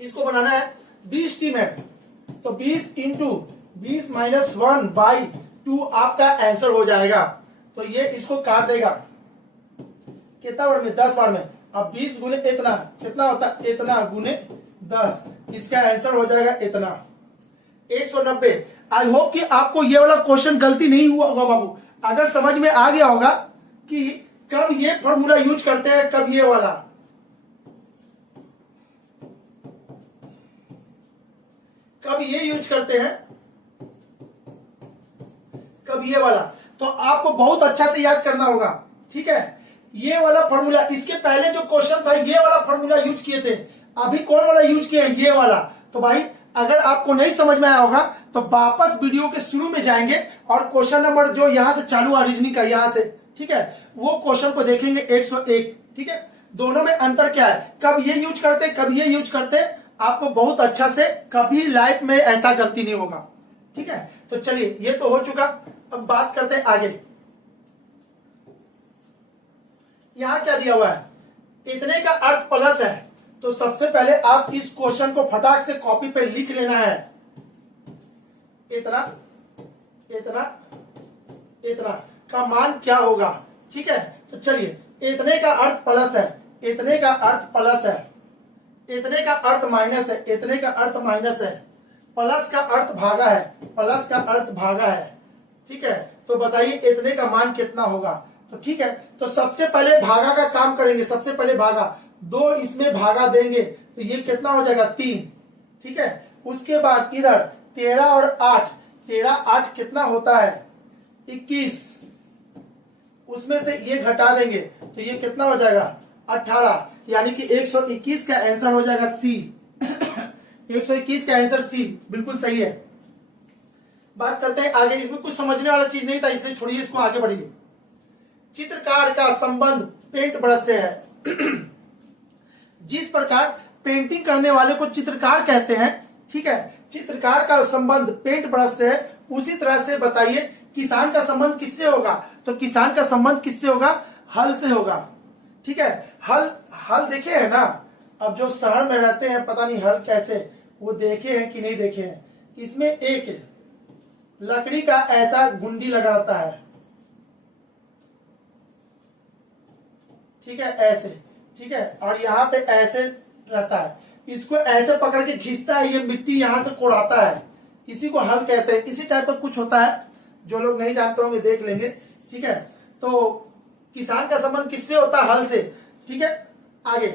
इसको बनाना है। 20 टीम है तो 20 इंटू 20 - 1/2 आपका आंसर हो जाएगा। तो ये इसको काट देगा कितना बार में? 10 बार में। अब 20 गुने इतना कितना होता है? इतना गुने 10, इसका आंसर हो जाएगा इतना, 190। आई होप कि आपको ये वाला क्वेश्चन गलती नहीं हुआ होगा बाबू। अगर समझ में आ गया होगा कि कब ये फॉर्मूला यूज करते हैं, कब ये वाला, कब ये यूज करते हैं, कब ये वाला, तो आपको बहुत अच्छा से याद करना होगा। ठीक है, ये वाला फॉर्मूला, इसके पहले जो क्वेश्चन था ये वाला फॉर्मूला यूज किए थे, अभी कौन वाला यूज किए हैं, ये वाला। तो भाई अगर आपको नहीं समझ में आया होगा तो वापस वीडियो के शुरू में जाएंगे और क्वेश्चन नंबर जो यहां से चालू हुआ रीजनिंग का, यहां से, ठीक है, वो क्वेश्चन को देखेंगे 101, ठीक है। दोनों में अंतर क्या है, कब ये यूज करते कब ये यूज करते, आपको बहुत अच्छा से, कभी लाइफ में ऐसा गलती नहीं होगा, ठीक है। तो चलिए ये तो हो चुका, अब बात करते हैं आगे। यहां क्या दिया हुआ है, इतने का अर्थ प्लस है, तो सबसे पहले आप इस क्वेश्चन को फटाक से कॉपी पे लिख लेना है, इतना इतना इतना का मान क्या होगा, ठीक है। तो चलिए, इतने का अर्थ प्लस है, इतने का अर्थ प्लस है, इतने का अर्थ माइनस है, इतने का अर्थ माइनस है, प्लस का अर्थ भागा है, प्लस का अर्थ भागा है, ठीक है। तो बताइए इतने का मान कितना होगा। तो ठीक है, तो सबसे पहले भागा का काम करेंगे, सबसे पहले भागा, 2 इसमें भागा देंगे तो ये कितना हो जाएगा 3, ठीक है। उसके बाद इधर 13 और 8, 13 8 कितना होता है 21, उसमें से ये घटा देंगे तो ये कितना हो जाएगा 18, यानी कि 121 का आंसर हो जाएगा सी। 121 का आंसर सी, बिल्कुल सही है। बात करते हैं आगे, इसमें कुछ समझने वाला चीज नहीं था इसलिए छोड़िए, इसको आगे बढ़िए। चित्रकार का संबंध पेंट ब्रश से है। जिस प्रकार पेंटिंग करने वाले को चित्रकार कहते हैं, ठीक है, चित्रकार का संबंध पेंट ब्रश से है, उसी तरह से बताइए किसान का संबंध किससे होगा। तो किसान का संबंध किससे होगा, हल से होगा, ठीक है। हल देखे है ना, अब जो शहर में रहते हैं पता नहीं हल कैसे, वो देखे हैं कि नहीं देखे हैं। इसमें एक लकड़ी का ऐसा गुंडी लगा रहता है, ठीक है, ऐसे, ठीक है, और यहाँ पे ऐसे रहता है, इसको ऐसे पकड़ के खींचता है, ये मिट्टी यहां से कोड़ाता है, इसी को हल कहते हैं। इसी टाइप का कुछ होता है, जो लोग नहीं जानते होंगे देख लेंगे, ठीक है। तो किसान का संबंध किससे होता है, हल से, ठीक है। आगे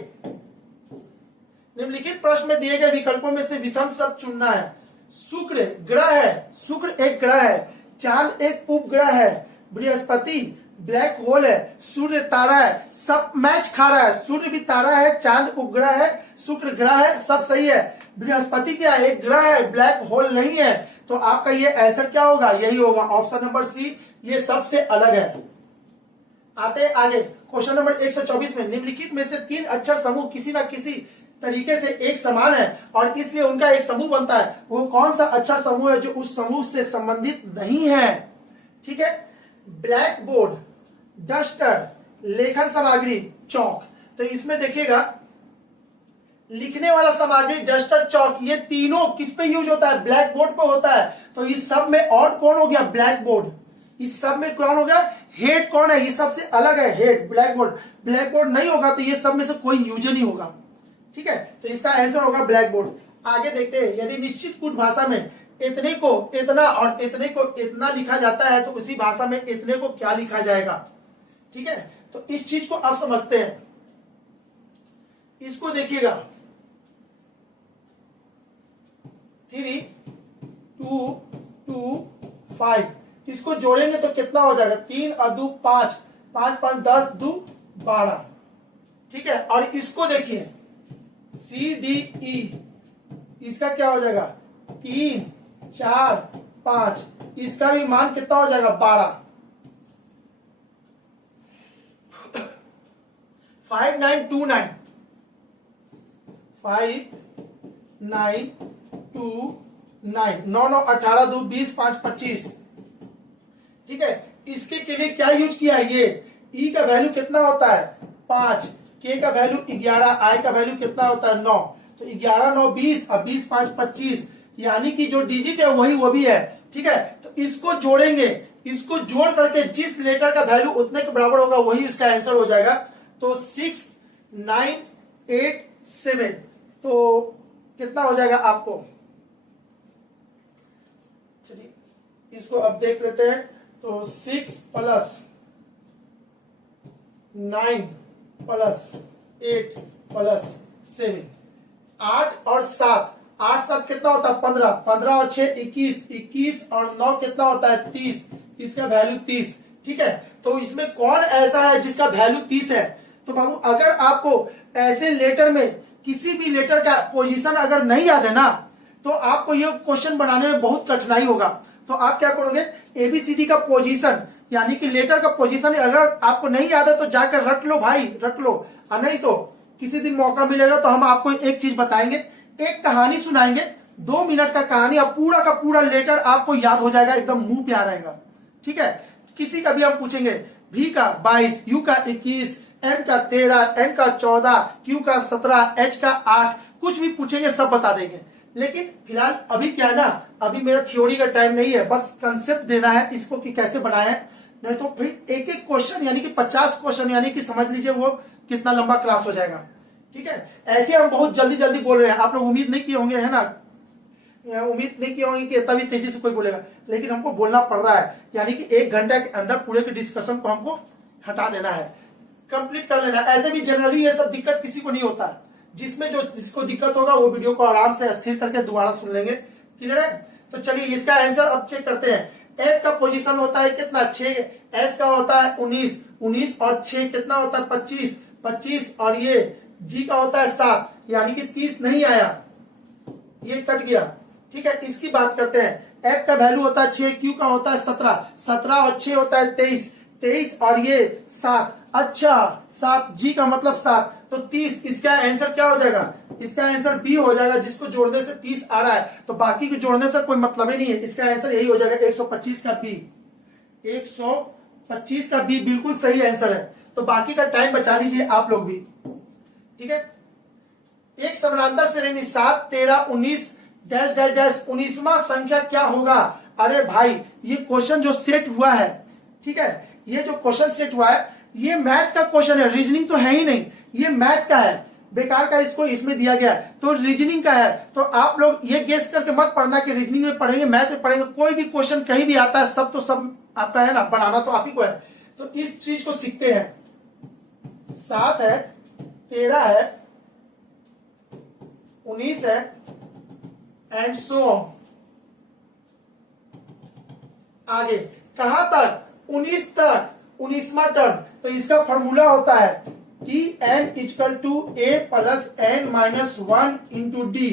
निम्नलिखित प्रश्न में दिए गए विकल्पों में से विषम शब्द चुनना है। शुक्र ग्रह है, शुक्र एक ग्रह है, चांद एक उपग्रह है, बृहस्पति ब्लैक होल है, सूर्य तारा है, सब मैच खा रहा है, सूर्य भी तारा है, चांद उपग्रह है, शुक्र ग्रह है, सब सही है। बृहस्पति क्या है, एक ग्रह है, ब्लैक होल नहीं है, तो आपका ये आंसर क्या होगा, यही होगा ऑप्शन नंबर सी, ये सबसे अलग है। आते हैं आगे, क्वेश्चन नंबर 124 में निम्नलिखित में से 3 अक्षर समूह किसी न किसी तरीके से एक समान है और इसलिए उनका एक समूह बनता है, वो कौन सा अक्षर समूह है जो उस समूह से संबंधित नहीं है, ठीक है। ब्लैक बोर्ड, डस्टर, लेखन सामग्री, चौक। तो इसमें देखिएगा लिखने वाला सामग्री, डस्टर, चौक, ये तीनों किस पे यूज होता है, ब्लैक बोर्ड पे होता है। तो इस सब में और कौन हो गया, ब्लैक बोर्ड। इस सब में कौन हो गया, हेड कौन है, ये सबसे अलग है, head, black board. Black board नहीं होगा तो ये सब में से कोई यूज नहीं होगा, ठीक है। तो इसका आंसर होगा ब्लैक बोर्ड। आगे देखते हैं, यदि निश्चित कुछ भाषा में इतने को इतना और इतने को इतना लिखा जाता है तो उसी भाषा में इतने को क्या लिखा जाएगा, ठीक है। तो इस चीज को आप समझते हैं, इसको देखिएगा 3 2 2 5, इसको जोड़ेंगे तो कितना हो जाएगा, 3 और 2 5, 5 5 10 2 12, ठीक है। और इसको देखिए CDE, इसका क्या हो जाएगा 3 4 5, इसका भी मान कितना हो जाएगा 12। 5 9 2 9, 5 9 2 9, 9 9 18 2 20 5 25, ठीक है। इसके लिए क्या यूज किया है, ये ई का वैल्यू कितना होता है 5, के का वैल्यू 11, आई का वैल्यू कितना होता है 9, तो 11 9 20 और 20 5 25, यानी कि जो डिजिट है वही वो भी है, ठीक है। तो इसको जोड़ेंगे, इसको जोड़ करके जिस लेटर का वैल्यू उतने के बराबर होगा वही इसका आंसर हो जाएगा। तो 6 9 8 7, तो कितना हो जाएगा आपको, चलिए इसको अब देख लेते हैं। तो 6 प्लस 9 प्लस 8 प्लस 7, 8 और 7, 8 7 कितना होता है 15, 15 और 6 21, 21 और 9 कितना होता है 30, इसका वैल्यू 30, ठीक है। तो इसमें कौन ऐसा है जिसका वैल्यू 30 है? तो बाबू अगर आपको ऐसे लेटर में किसी भी लेटर का पोजीशन अगर नहीं याद है ना, तो आपको ये क्वेश्चन बनाने में बहुत कठिनाई होगा। तो आप क्या करोगे, एबीसीडी का पोजीशन यानी कि लेटर का पोजीशन अगर आपको नहीं याद है तो जाकर रट लो भाई, रट लो। और नहीं तो किसी दिन मौका मिलेगा तो हम आपको एक चीज बताएंगे, एक कहानी सुनाएंगे, 2 मिनट का कहानी, अब पूरा का पूरा लेटर आपको याद हो जाएगा, एकदम मुंह पे आ रहेगा। ठीक है, किसी का भी हम पूछेंगे, भी का 22, यू का 21, एम का 13, एन का 14, क्यू का 17, एच का 8, कुछ भी पूछेंगे सब बता देंगे। लेकिन फिलहाल अभी क्या है ना, अभी मेरा थ्योरी का टाइम नहीं है, बस कंसेप्ट देना है इसको कि कैसे बनाए हैं। नहीं तो फिर एक एक क्वेश्चन यानी कि 50 क्वेश्चन यानी कि समझ लीजिए वो कितना लंबा क्लास हो जाएगा। ठीक है, ऐसे हम बहुत जल्दी जल्दी बोल रहे हैं, आप लोग उम्मीद नहीं किए होंगे, है ना, उम्मीद नहीं किए होंगे कि इतना भी तेजी से कोई बोलेगा, लेकिन हमको बोलना पड़ रहा है, यानी कि 1 घंटा के अंदर पूरे के डिस्कशन को हमको हटा देना है, कंप्लीट कर लेना है। ऐसे भी जनरली ये सब दिक्कत किसी को नहीं होता, जिसमें जो जिसको दिक्कत होगा वो वीडियो को आराम से स्थिर करके दोबारा सुन लेंगे। क्लियर है? तो चलिए इसका आंसर अब चेक करते हैं। एफ का पोजीशन होता है कितना, 6, एस का होता है 19, 19 और 6 कितना होता है 25, 25 और ये जी का होता है 7, यानी कि 30 नहीं आया, ये कट गया। ठीक है, इसकी बात करते हैं। एफ का वैल्यू होता है 6, क्यू का होता है 17, 17 और 6 होता है 23, 23 और ये 7, अच्छा 7, जी का मतलब 7, तो 30। इसका आंसर क्या हो जाएगा, इसका आंसर बी हो जाएगा, जिसको जोड़ने से 30 आ रहा है, तो बाकी को जोड़ने से कोई मतलब ही नहीं है। इसका आंसर यही हो जाएगा 125 का बी, 125 का बी बिल्कुल सही आंसर है। तो बाकी का टाइम बचा लीजिए आप लोग भी। ठीक है, एक समानांतर श्रेणी 7, 13, 19 डैश डैश डैश 19वां संख्या क्या होगा? अरे भाई ये क्वेश्चन जो सेट हुआ है, ठीक है, ये जो क्वेश्चन सेट हुआ है ये मैथ का क्वेश्चन है, रीजनिंग तो है ही नहीं, ये मैथ का है, बेकार का इसको इसमें दिया गया है, तो रीजनिंग का है। तो आप लोग ये गेस करके मत पढ़ना कि रीजनिंग में पढ़ेंगे मैथ में पढ़ेंगे, कोई भी क्वेश्चन कहीं भी आता है, सब तो सब आपका है ना, बनाना तो आप ही को है। तो इस चीज को सीखते हैं। 7 है, 13 है, 19 है एंड सो आगे कहां तक, 19 तक, 19वां टर्म। तो इसका फॉर्मूला होता है कि n equal to a plus n minus 1 into D.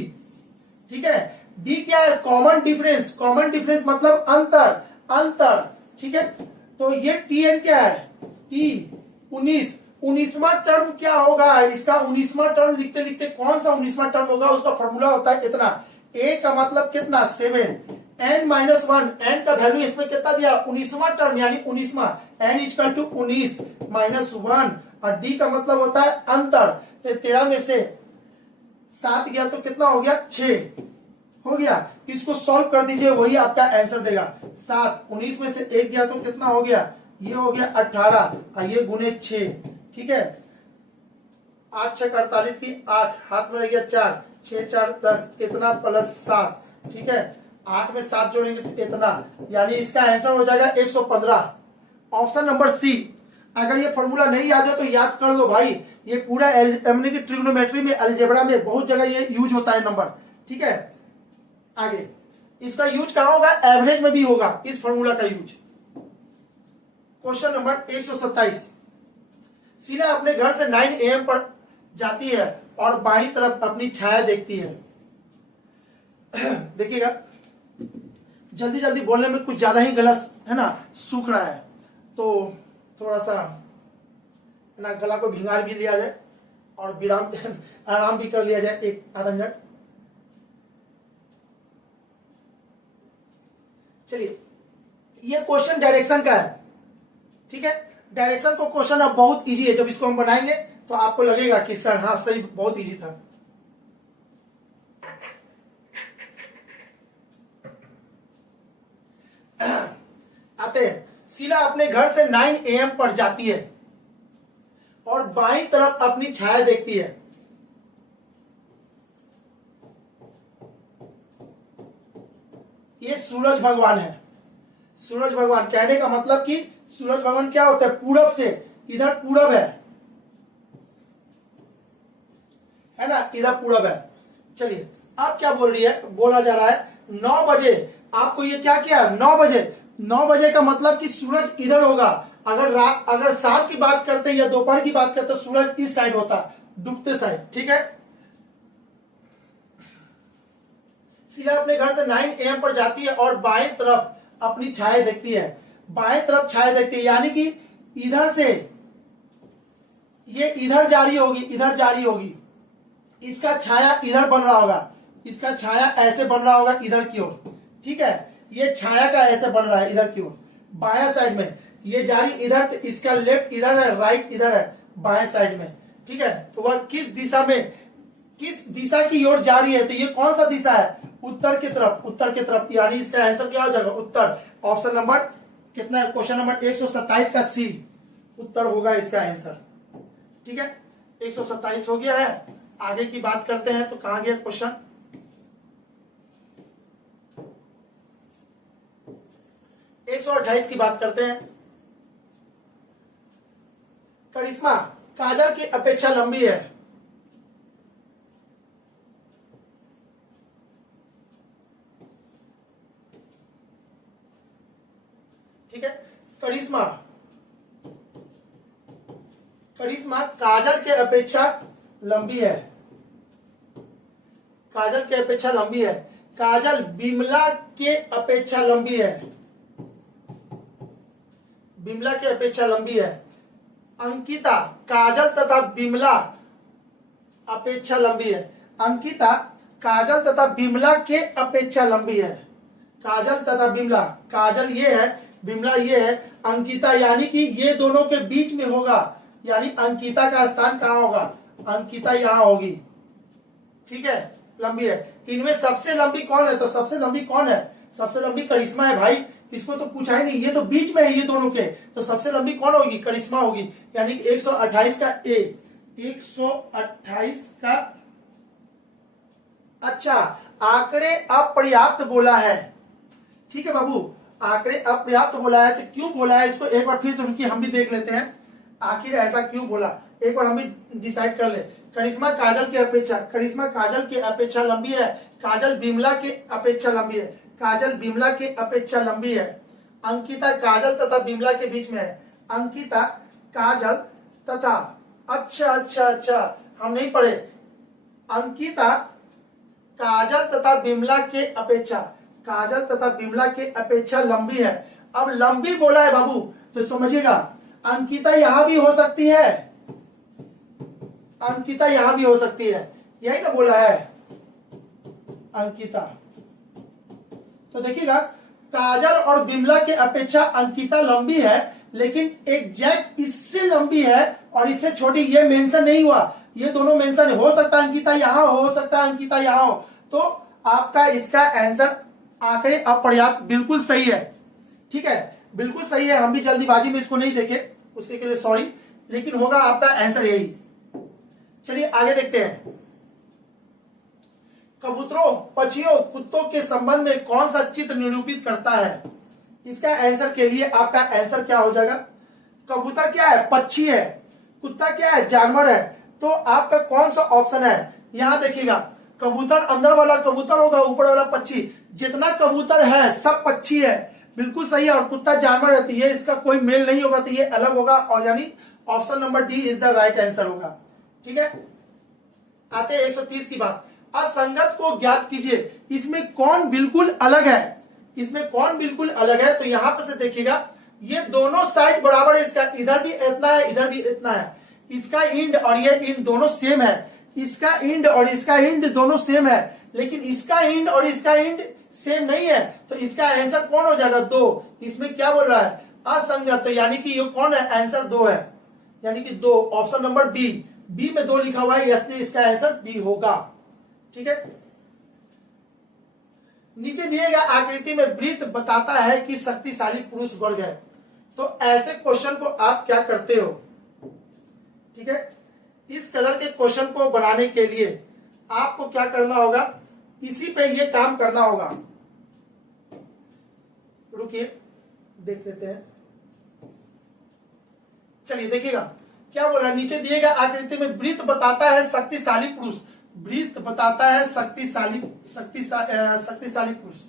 ठीक है, डी क्या है, कॉमन डिफरेंस, कॉमन डिफरेंस मतलब अंतर, अंतर। ठीक है, तो ये tn क्या है, t 19, 19वां टर्म क्या होगा, इसका 19वां टर्म लिखते लिखते कौन सा 19वां टर्म होगा, उसका फॉर्मूला होता है इतना, a का मतलब कितना 7, n माइनस 1, n का वैल्यू इसमें कितना दिया 19वां टर्म यानी 19वां, n इक्वल टू 19 माइनस 1 और d का मतलब होता है अंतर। तो 13 में से 7 गया तो कितना हो गया 6 हो गया। इसको सॉल्व कर दीजिए, वही आपका आंसर देगा। 7, 19 में से 1 गया तो कितना हो गया, ये हो गया 18 और ये गुने 6। ठीक है, 8 6 48 की 8, हाथ में रह गया 4, 6 4 10, इतना प्लस 7। ठीक है, 8 में 7 जोड़ेंगे तो इतना, यानी इसका आंसर हो जाएगा 115। Option number C. अगर ये फॉर्मूला नहीं याद है तो याद कर लो भाई, ये पूरा ट्रिग्नोमेट्री में, अलजेब्रा में बहुत जगह ये यूज होता है नंबर। ठीक है, आगे इसका यूज कहां होगा, एवरेज में भी होगा इस फॉर्मूला का यूज। Question number 127। शीला अपने घर से 9 AM पर जाती है और बाईं तरफ अपनी छाया देखती है। देखिएगा जल्दी जल्दी बोलने में कुछ ज्यादा ही गला है ना सूख रहा है, तो थोड़ा सा ना गला को भिंगार भी लिया जाए और विराम आराम भी कर लिया जाए 1 आधा मिनट। चलिए, ये क्वेश्चन डायरेक्शन का है। ठीक है, डायरेक्शन को क्वेश्चन अब बहुत इजी है, जब इसको हम बनाएंगे तो आपको लगेगा कि सर हाँ सही बहुत इजी था। आते हैं, शीला अपने घर से 9 AM पर जाती है और बाईं तरफ अपनी छाया देखती है। ये सूरज भगवान है। सूरज भगवान कहने का मतलब कि सूरज भगवान क्या होता है, पूरब से, इधर पूरब है ना, इधर पूरब है। चलिए अब क्या बोल रही है, बोला जा रहा है 9 बजे। आपको ये क्या किया, 9 बजे, 9 बजे का मतलब कि सूरज इधर होगा अगर शाम की बात करते या दोपहर की बात करते सूरज इस साइड होता, डूबते साइड, ठीक है। शीला अपने घर से 9 AM पर जाती है और बाएं तरफ अपनी छाया देखती है, बाएं तरफ छाया देखती है, यानी कि इधर से ये इधर जा रही होगी, इधर जा रही होगी, इसका छाया इधर बन रहा होगा, इसका छाया ऐसे बन रहा होगा इधर की ओर, ठीक है। ये छाया का ऐसे बन रहा है इधर की ओर, बाएं साइड में ये जा रही इधर, तो इसका लेफ्ट इधर है, राइट इधर है, बाएं साइड में, ठीक है। तो वह किस दिशा की ओर जा रही है, तो ये कौन सा दिशा है, उत्तर की तरफ, उत्तर की तरफ, यानी इसका आंसर क्या हो जाएगा, उत्तर। ऑप्शन नंबर कितना है, क्वेश्चन नंबर 127 का सी उत्तर होगा इसका आंसर, ठीक है। 127 हो गया है। आगे की बात करते हैं, तो कहां गया क्वेश्चन, 128 की बात करते हैं। करिश्मा काजल की अपेक्षा लंबी है, ठीक है। करिश्मा काजल के अपेक्षा लंबी है, काजल के अपेक्षा लंबी है। काजल बिमला के अपेक्षा लंबी है, बिमला के अपेक्षा लंबी है। अंकिता काजल तथा बिमला अपेक्षा लंबी है, अंकिता काजल तथा बिमला के अपेक्षा लंबी है। काजल तथा बिमला, काजल ये है, बिमला ये है, अंकिता यानी कि ये दोनों के बीच में होगा, यानी अंकिता का स्थान कहां होगा, अंकिता यहां होगी, ठीक है, लंबी है। इनमें सबसे लंबी कौन है, तो सबसे लंबी कौन है, सबसे लंबी करिश्मा है भाई, इसको तो पूछा ही नहीं, ये तो बीच में है ये दोनों के, तो सबसे लंबी कौन होगी, करिश्मा होगी, यानी कि 128 का ए, 128 का। अच्छा, आंकड़े अपर्याप्त बोला है, ठीक है बाबू, आंकड़े अपर्याप्त बोला है, तो क्यों बोला है इसको एक बार फिर से रुकिए, हम भी देख लेते हैं आखिर ऐसा क्यों बोला, एक बार हम भी डिसाइड कर ले। करिश्मा काजल की अपेक्षा, करिश्मा काजल की अपेक्षा लंबी है, काजल बिमला की अपेक्षा लंबी है, काजल बिमला की अपेक्षा लंबी है। अंकिता काजल तथा बिमला के बीच में है, अंकिता काजल तथा, अच्छा अच्छा अच्छा, हम नहीं पढ़े, अंकिता काजल तथा बिमला के अपेक्षा, काजल तथा बिमला के अपेक्षा लंबी है। अब लंबी बोला है बाबू, तो समझिएगा अंकिता यहां भी हो सकती है, अंकिता यहां भी हो सकती है, यही ना बोला है अंकिता। तो देखिएगा, काजल और बिमला के अपेक्षा अंकिता लंबी है, लेकिन एग्जैक्ट इससे लंबी है और इससे छोटी, ये मेंशन नहीं हुआ, ये दोनों मेंशन हो सकता है, अंकिता यहां हो सकता है, अंकिता यहां हो, तो आपका इसका आंसर आंकड़े अपर्याप्त बिल्कुल सही है, ठीक है, बिल्कुल सही है। हम भी जल्दीबाजी में इसको नहीं देखे, उसके लिए सॉरी, लेकिन होगा आपका आंसर यही। चलिए आगे देखते हैं। कबूतरों, पक्षियों, कुत्तों के संबंध में कौन सा चित्र निरूपित करता है, इसका आंसर के लिए आपका आंसर क्या हो जाएगा, कबूतर क्या है, पक्षी है, कुत्ता क्या है, जानवर है, तो आपका कौन सा ऑप्शन है, यहां देखिएगा, कबूतर अंदर वाला कबूतर होगा, ऊपर वाला पक्षी, जितना कबूतर है सब पक्षी है, बिल्कुल सही है, और कुत्ता जानवर है, तो ये इसका कोई मेल नहीं होगा, तो ये अलग होगा, और यानी option number D is the right answer होगा, ठीक है। आते हैं 130 की बात, असंगत को ज्ञात कीजिए, इसमें कौन बिल्कुल अलग है, इसमें कौन बिल्कुल अलग है, तो यहां पर से देखिएगा, ये दोनों साइड बराबर है, इसका इधर भी इतना है, इधर भी इतना है, इसका इंड और ये इंड दोनों सेम है, इसका इंड और इसका इंड दोनों सेम है, लेकिन इसका इंड और इसका इंड सेम नहीं है, तो इसका आंसर कौन हो जाएगा, 2। इसमें क्या बोल रहा है, असंगत, तो यानी कि ये कौन है, आंसर 2 है, यानी कि 2, ऑप्शन नंबर बी, बी में 2 लिखा हुआ है, इसलिए इसका आंसर बी होगा, ठीक है। नीचे दिए गए आकृति में वृत्त बताता है कि शक्तिशाली पुरुष वर्ग है, तो ऐसे क्वेश्चन को आप क्या करते हो, ठीक है। इस कदर के क्वेश्चन को बनाने के लिए आपको क्या करना होगा, इसी पे ये काम करना होगा। रुकिए देख लेते हैं, चलिए देखिएगा क्या बोल रहा है, नीचे दिए गए आकृति में वृत्त बताता है शक्तिशाली पुरुष, वृत्त बताता है शक्तिशाली पुरुष,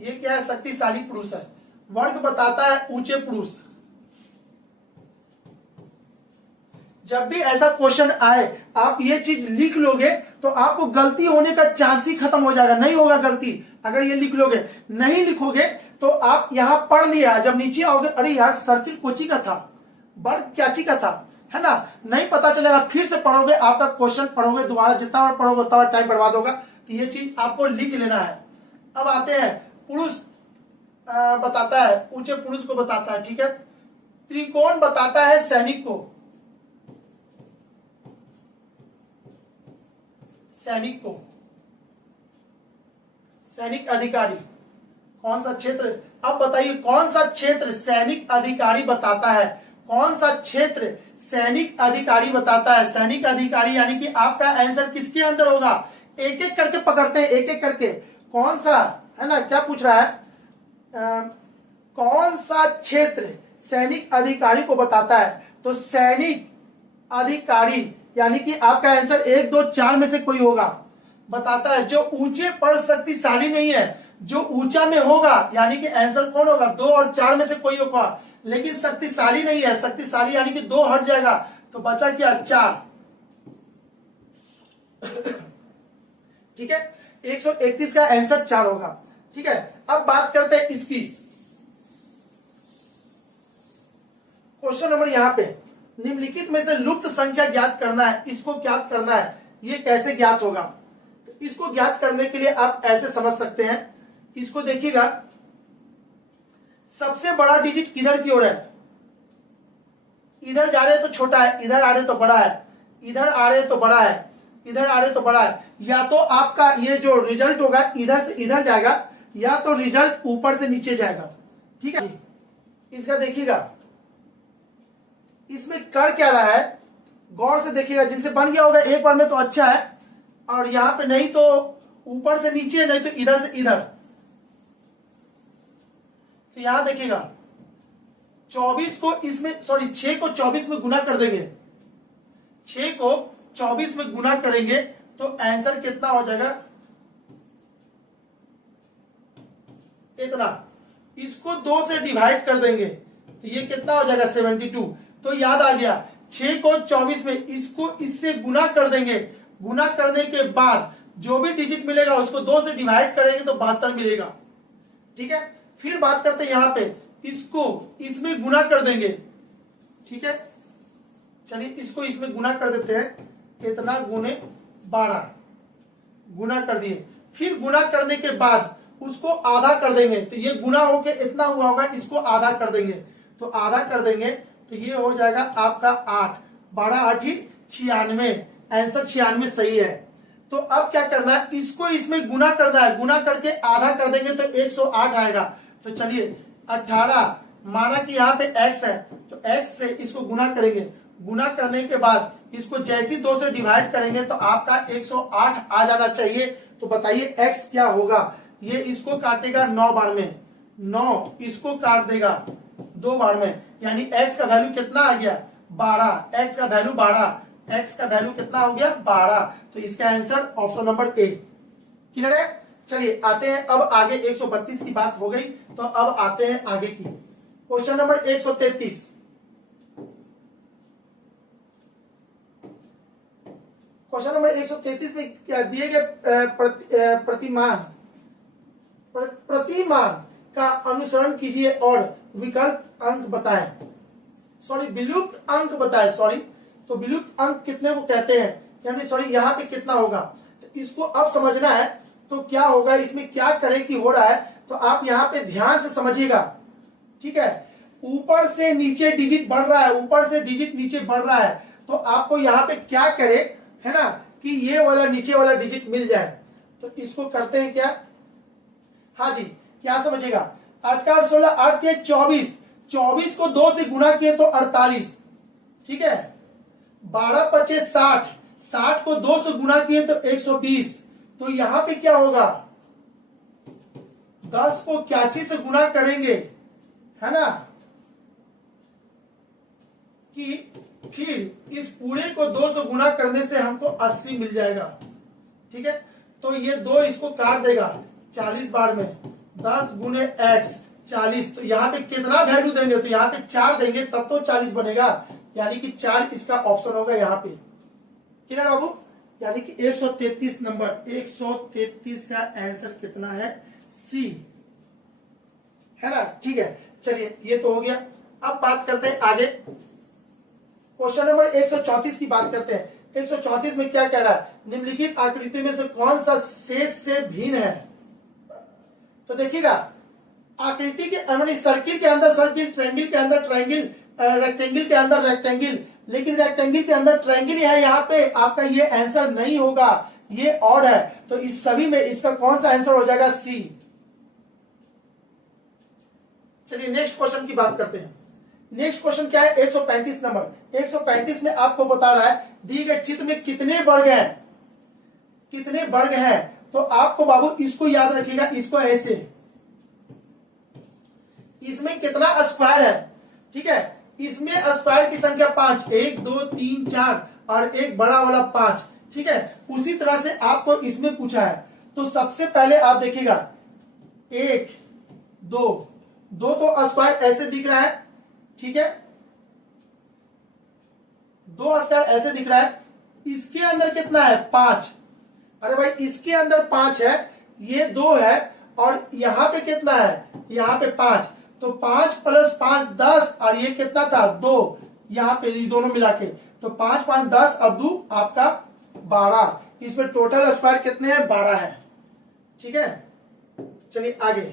ये क्या है, शक्तिशाली पुरुष है। वर्ग बताता है ऊंचे पुरुष। जब भी ऐसा क्वेश्चन आए आप ये चीज लिख लोगे तो आपको गलती होने का चांस ही खत्म हो जाएगा, नहीं होगा गलती अगर ये लिख लोगे। नहीं लिखोगे तो आप यहां पढ़ लिया, जब नीचे आओगे अरे यार सर्किल कोची का था, वर्ग क्याची का था, है ना, नहीं पता चलेगा। फिर से पढ़ोगे, आपका क्वेश्चन पढ़ोगे दोबारा, जितना बार पढ़ोगे उतना टाइम बर्बाद होगा। तो ये चीज आपको लिख लेना है। अब आते हैं पुरुष बताता है, ऊंचे पुरुष को बताता है, ठीक है। त्रिकोण बताता है सैनिक को, सैनिक को, सैनिक अधिकारी। कौन सा क्षेत्र, अब बताइए कौन सा क्षेत्र सैनिक अधिकारी बताता है, कौन सा क्षेत्र सैनिक अधिकारी बताता है। सैनिक अधिकारी यानी कि आपका आंसर किसके अंदर होगा, एक एक करके पकड़ते हैं, एक एक करके। कौन सा, है ना, क्या पूछ रहा है, कौन सा क्षेत्र सैनिक अधिकारी को बताता है। तो सैनिक अधिकारी यानी कि आपका आंसर 1 2 4 में से कोई होगा, बताता है जो ऊंचे पर शक्तिशाली नहीं है, जो ऊंचा में होगा यानी कि आंसर कौन होगा, 2 और 4 में से कोई होगा, लेकिन शक्तिशाली नहीं है। शक्तिशाली यानी कि 2 हट जाएगा तो बचा क्या, 4। ठीक है, 131 का आंसर 4 होगा। ठीक है, अब बात करते हैं इसकी। क्वेश्चन नंबर यहां पे, निम्नलिखित में से लुप्त संख्या ज्ञात करना है, इसको ज्ञात करना है। ये कैसे ज्ञात होगा, तो इसको ज्ञात करने के लिए आप ऐसे समझ सकते हैं। इसको देखिएगा, सबसे बड़ा डिजिट किधर की ओर है, इधर जा रहे तो छोटा है, इधर आ रहे तो बड़ा है, इधर आ रहे तो बड़ा है, इधर आ रहे तो बड़ा है। या तो आपका ये जो रिजल्ट होगा इधर से इधर जाएगा, या तो रिजल्ट ऊपर से नीचे जाएगा। ठीक है, इसका देखिएगा, इसमें कर क्या रहा है, गौर से देखिएगा। जिनसे बन गया होगा एक बार में तो अच्छा है, और यहां पे नहीं तो ऊपर से नीचे, नहीं तो इधर से इधर। तो यहां देखिएगा 24 को इसमें, सॉरी 6 को 24 में गुना कर देंगे, 6 को 24 में गुना करेंगे तो आंसर कितना हो जाएगा, इतना। इसको 2 से डिवाइड कर देंगे तो ये कितना हो जाएगा, 72। तो याद आ गया, 6 को 24 में इसको इससे गुना कर देंगे, गुना करने के बाद जो भी डिजिट मिलेगा उसको 2 से डिवाइड करेंगे तो 72 मिलेगा। ठीक है, फिर बात करते हैं यहां पे, इसको इसमें गुना कर देंगे। ठीक है, चलिए इसको इसमें गुना कर देते हैं, इतना गुने 12 गुना कर दिए। फिर गुना करने के बाद उसको आधा कर देंगे, तो ये गुना होके इतना हुआ होगा, इसको आधा कर देंगे, तो आधा कर देंगे तो ये हो जाएगा आपका 8, 12 8 96, आंसर 96 सही है। तो अब क्या करना है, इसको इसमें गुना करना है, गुना करके आधा कर देंगे तो 108 आएगा। तो चलिए 18, माना कि यहाँ पे x है तो x से इसको गुना करेंगे, गुना करने के बाद इसको जैसी 2 से डिवाइड करेंगे तो आपका 108 आ जाना चाहिए। तो बताइए x क्या होगा, ये इसको काटेगा 9 बार में, 9 इसको काट देगा 2 बार में, यानी x का वैल्यू कितना आ गया, 12, x का वैल्यू 12, x का वैल्यू कितना हो गया, 12। तो इसका answer option number A. Clear है, चलिए आते हैं अब आगे। 132 की बात हो गई तो अब आते हैं आगे की। क्वेश्चन नंबर 133, क्वेश्चन नंबर 133 में क्या दिए गए, प्रतिमान का अनुसरण कीजिए और विकल्प अंक बताएं, सॉरी विलुप्त अंक बताएं, सॉरी। तो विलुप्त अंक कितने को कहते हैं, यानी सॉरी यहाँ पे कितना होगा, तो इसको अब समझना है। तो क्या होगा, इसमें क्या करें कि हो रहा है, तो आप यहाँ पे ध्यान से समझिएगा। ठीक है, ऊपर से नीचे डिजिट बढ़ रहा है, ऊपर से डिजिट नीचे बढ़ रहा है, तो आपको यहाँ पे क्या करे, है ना, कि ये वाला नीचे वाला डिजिट मिल जाए। तो इसको करते हैं क्या, हाँ जी, क्या समझिएगा, 8 का 16, 8 के 24, 24 को 2 से गुना किए तो 48। ठीक है, 12 पचे 60, 60 को 2 से गुना किए तो 120। तो यहां पे क्या होगा, 10 को क्याची से गुना करेंगे, है ना, कि फिर इस पूरे को 2 से गुना करने से हमको 80 मिल जाएगा। ठीक है, तो ये 2 इसको काट देगा 40 बार में, 10 गुने x 40। तो यहाँ पे कितना वैल्यू देंगे, तो यहाँ पे 4 देंगे तब तो 40 बनेगा, यानी कि 4 इसका ऑप्शन होगा यहाँ पे। क्लियर बाबू, यानी कि 133 नंबर, 133 का आंसर कितना है, सी, है ना। ठीक है, चलिए ये तो हो गया। अब बात करते हैं आगे, क्वेश्चन नंबर 134 की बात करते हैं। 134 में क्या कह रहा है, निम्नलिखित आकृति में से कौन सा शेष से भिन्न है। तो देखिएगा, आकृति के यानी सर्किल के अंदर सर्किल, ट्रायंगल के अंदर ट्रायंगल, रेक्टेंगल के अंदर रेक्टेंगल, लेकिन रेक्टेंगल के अंदर ट्रायंगल है, यहाँ पे आपका ये आंसर नहीं होगा, ये ऑड है। तो इस सभी में इसका कौन सा आंसर हो जाएगा, सी। चलिए नेक्स्ट क्वेश्चन की बात करते हैं। नेक्स्ट क्वेश्चन क्या है, 135 नंबर। 135 में आपको बता रहा है दिए गए चित्र में कितने वर्ग हैं, कितने वर्ग हैं। तो आपको बाबू इसको याद रखिएगा, इसको ऐसे, इसमें कितना स्क्वायर है, ठीक है। इसमें स्क्वायर की संख्या 5, 1 2 3 4 और एक बड़ा वाला 5, ठीक है। उसी तरह से आपको इसमें पूछा है। तो सबसे पहले आप देखिएगा 1 2 2 तो स्क्वायर ऐसे दिख रहा है, ठीक है, 2 स्क्वायर ऐसे दिख रहा है। इसके अंदर कितना है, 5। अरे भाई इसके अंदर 5 है, ये 2 है, और यहां पे कितना है, यहां पे 5। तो 5 + 5 10, और ये कितना था, 2, यहां पे ये दोनों मिला के। तो 5 5 10 और 2 आपका 12। इसमें टोटल स्क्वायर कितने हैं, 12 है, ठीक है। चलिए आगे,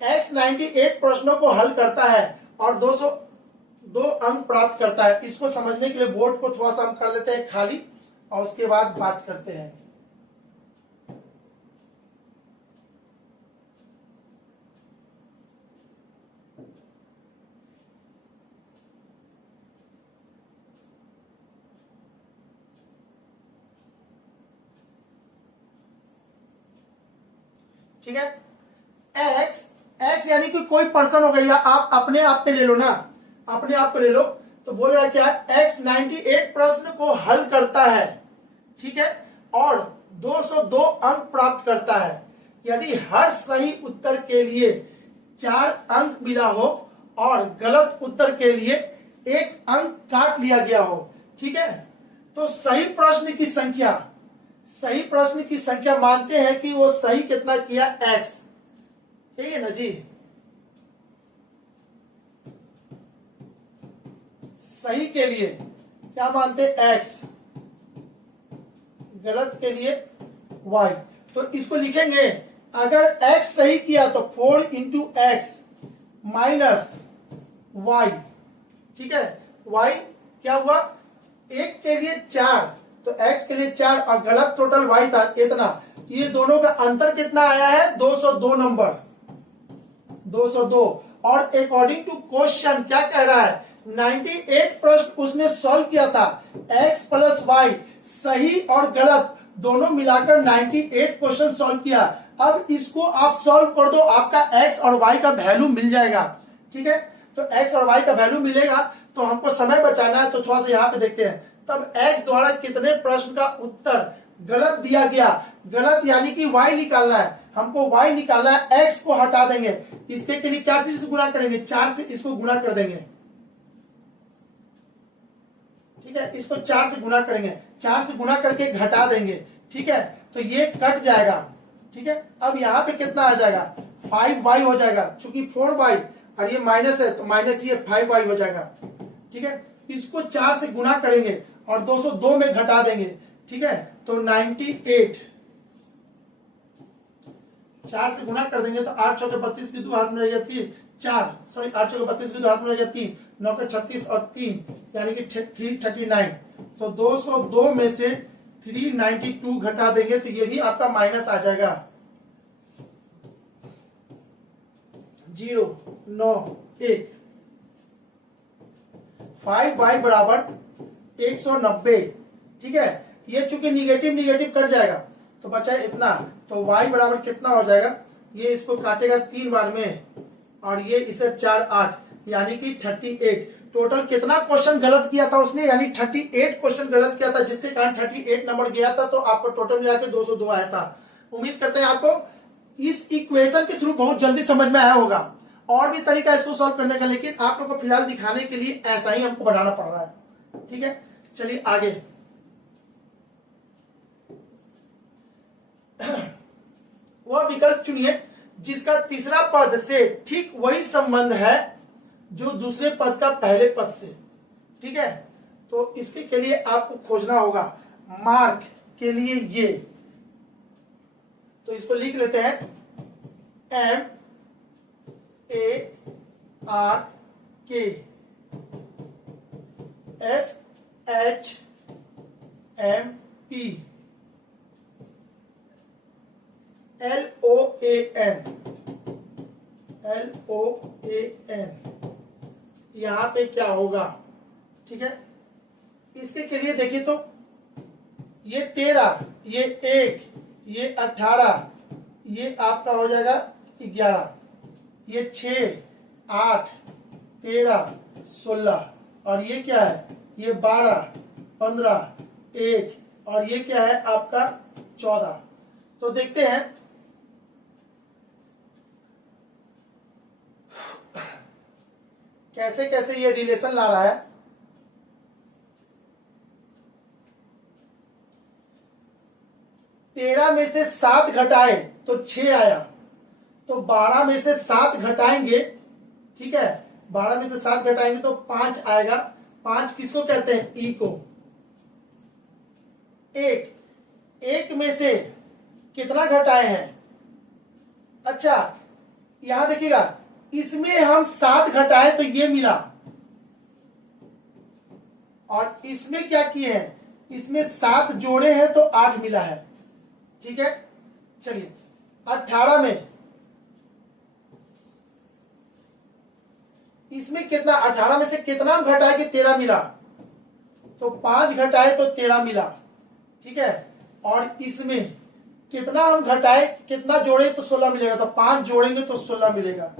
X 98 प्रश्नों को हल करता है और 202 अंक प्राप्त करता है। इसको समझने के लिए बोर्ड को थोड़ा सा हम कर लेते हैं खाली, और उसके बाद बात करते हैं। ठीक है, एक्स यानी कि कोई पर्सन हो गया, आप अपने आप पे ले लो ना, अपने आप को ले लो। तो बोल रहा है क्या, X 98 प्रश्न को हल करता है, ठीक है, और 202 अंक प्राप्त करता है। यदि हर सही उत्तर के लिए 4 अंक मिला हो और गलत उत्तर के लिए 1 अंक काट लिया गया हो, ठीक है। तो सही प्रश्न की संख्या, सही प्रश्न की संख्या मानते हैं कि वो सही कितना किया, X, ठीक है ना जी। सही के लिए क्या मानते, X, गलत के लिए Y। तो इसको लिखेंगे, अगर X सही किया तो 4 × X माइनस Y, ठीक है। Y क्या हुआ, 1 के लिए 4, तो X के लिए 4 और गलत टोटल Y था इतना। ये दोनों का अंतर कितना आया है, 202 नंबर, 202। और अकॉर्डिंग टू क्वेश्चन क्या कह रहा है, 98 प्रश्न उसने सॉल्व किया था, X + Y सही और गलत दोनों मिलाकर 98 क्वेश्चन सॉल्व किया। अब इसको आप सॉल्व कर दो, आपका X और Y का वैल्यू मिल जाएगा, ठीक है। तो X और Y का वैल्यू मिलेगा, तो हमको समय बचाना है, तो थोड़ा सा यहाँ पे देखते हैं। तब X द्वारा कितने प्रश्न का उत्तर गलत दिया गया, गलत यानी कि Y निकालना है, हमको Y निकालना है। X को हटा देंगे, इसके के लिए क्या चीज से गुणा करेंगे, 4 से इसको गुणा कर देंगे, ठीक है। इसको 4 से गुणा करेंगे, 4 से गुणा करके घटा देंगे, ठीक है। तो ये कट जाएगा, ठीक है। अब यहाँ पे कितना आ जाएगा, 5Y हो जाएगा, चूंकि 4Y और ये माइनस है तो माइनस ये 5Y हो जाएगा, ठीक है। इसको 4 से गुणा करेंगे और 202 में घटा देंगे, ठीक है। तो 98 4 से गुणा कर देंगे तो 8 चौके 32 की 2 हाथ में रहेगा 3, 4 सॉरी 8 चौके 32 की 2 हाथ में रहेगा 3, 9 के 36 और 3 यानी कि 339। तो 202 में से 392 घटा देंगे तो ये भी आपका माइनस आ जाएगा, 0 9 1। 5Y बराबर 190, ठीक है। ये चूंकि निगेटिव निगेटिव कट जाएगा तो बचा इतना, तो Y बराबर कितना हो जाएगा, ये इसको काटेगा 3 बार में और ये इसे 4 8, यानी कि 38। टोटल कितना क्वेश्चन गलत किया था उसने, यानी 38 क्वेश्चन गलत किया था, जिसके कारण 38 नंबर गया था। तो आपको टोटल मिला के 202 आया था। उम्मीद करते हैं आपको इस इक्वेशन के थ्रू बहुत जल्दी समझ में आया होगा। और भी तरीका इसको सॉल्व करने का, लेकिन आप लोग को फिलहाल दिखाने के लिए ऐसा ही हमको बनाना पड़ रहा है। ठीक है, चलिए आगे। वह विकल्प चुनिए जिसका तीसरा पद से ठीक वही संबंध है जो दूसरे पद का पहले पद से। ठीक है, तो इसके के लिए आपको खोजना होगा मार्क के लिए ये, तो इसको लिख लेते हैं MARK FHMP LOAN। यहां पे क्या होगा? ठीक है, इसके के लिए देखिए तो ये 13, ये 1, ये 18, ये आपका हो जाएगा 11, ये 6, 8, 13, 16, और ये क्या है? ये 12, 15, 1, और ये क्या है आपका 14। तो देखते हैं कैसे कैसे ये रिलेशन ला रहा है। तेरह में से 7 घटाए तो 6 आया, तो 12 में से 7 घटाएंगे। ठीक है, 12 में से 7 घटाएंगे तो 5 आएगा। 5 किसको कहते हैं? ई को। एक में से कितना घटाए हैं? अच्छा, यहां देखिएगा, इसमें हम 7 घटाए तो ये मिला, और इसमें क्या किए हैं? इसमें 7 जोड़े हैं तो 8 मिला है। ठीक है, चलिए 18 में इसमें कितना? 18 में से कितना हम घटाए कि 13 मिला, तो 5 घटाए तो 13 मिला। ठीक है, और इसमें कितना हम घटाए, कितना जोड़े तो 16 मिलेगा, तो 5 जोड़ेंगे तो 16 मिलेगा।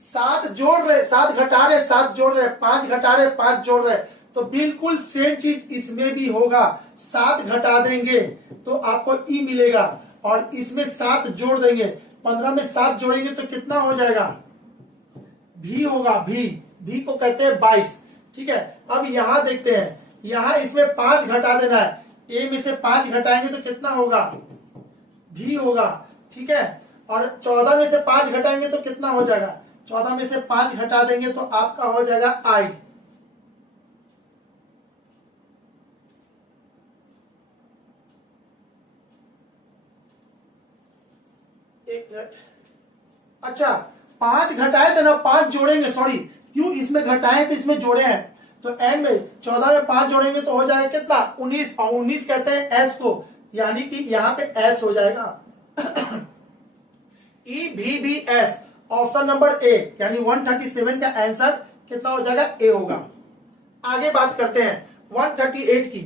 7 जोड़ रहे, 7 घटा रहे, 7 जोड़ रहे, 5 घटा रहे, 5 जोड़ रहे, तो बिल्कुल सेम चीज इसमें भी होगा। 7 घटा देंगे तो आपको ई मिलेगा, और इसमें 7 जोड़ देंगे, 15 में 7 जोड़ेंगे तो कितना हो जाएगा? भी होगा। भी को कहते हैं 22। ठीक है, अब यहां देखते हैं, यहां इसमें 5 घटा देना है, ए में से 5 घटाएंगे तो कितना होगा? भी होगा। ठीक है, और 14 में से 5 घटाएंगे तो कितना हो जाएगा? 14 में से 5 घटा देंगे तो आपका हो जाएगा आई। एक मिनट। अच्छा, 5 घटाए थे ना, 5 जोड़ेंगे, सॉरी, क्यों इसमें घटाए तो इसमें जोड़े हैं, तो एन में 14 में 5 जोड़ेंगे तो हो जाएगा कितना? 19, और 19 कहते हैं एस को, यानी कि यहां पे एस हो जाएगा। EVBS, ऑप्शन नंबर ए, यानी 137 का आंसर कितना हो जाएगा? ए होगा। आगे बात करते हैं 138 की।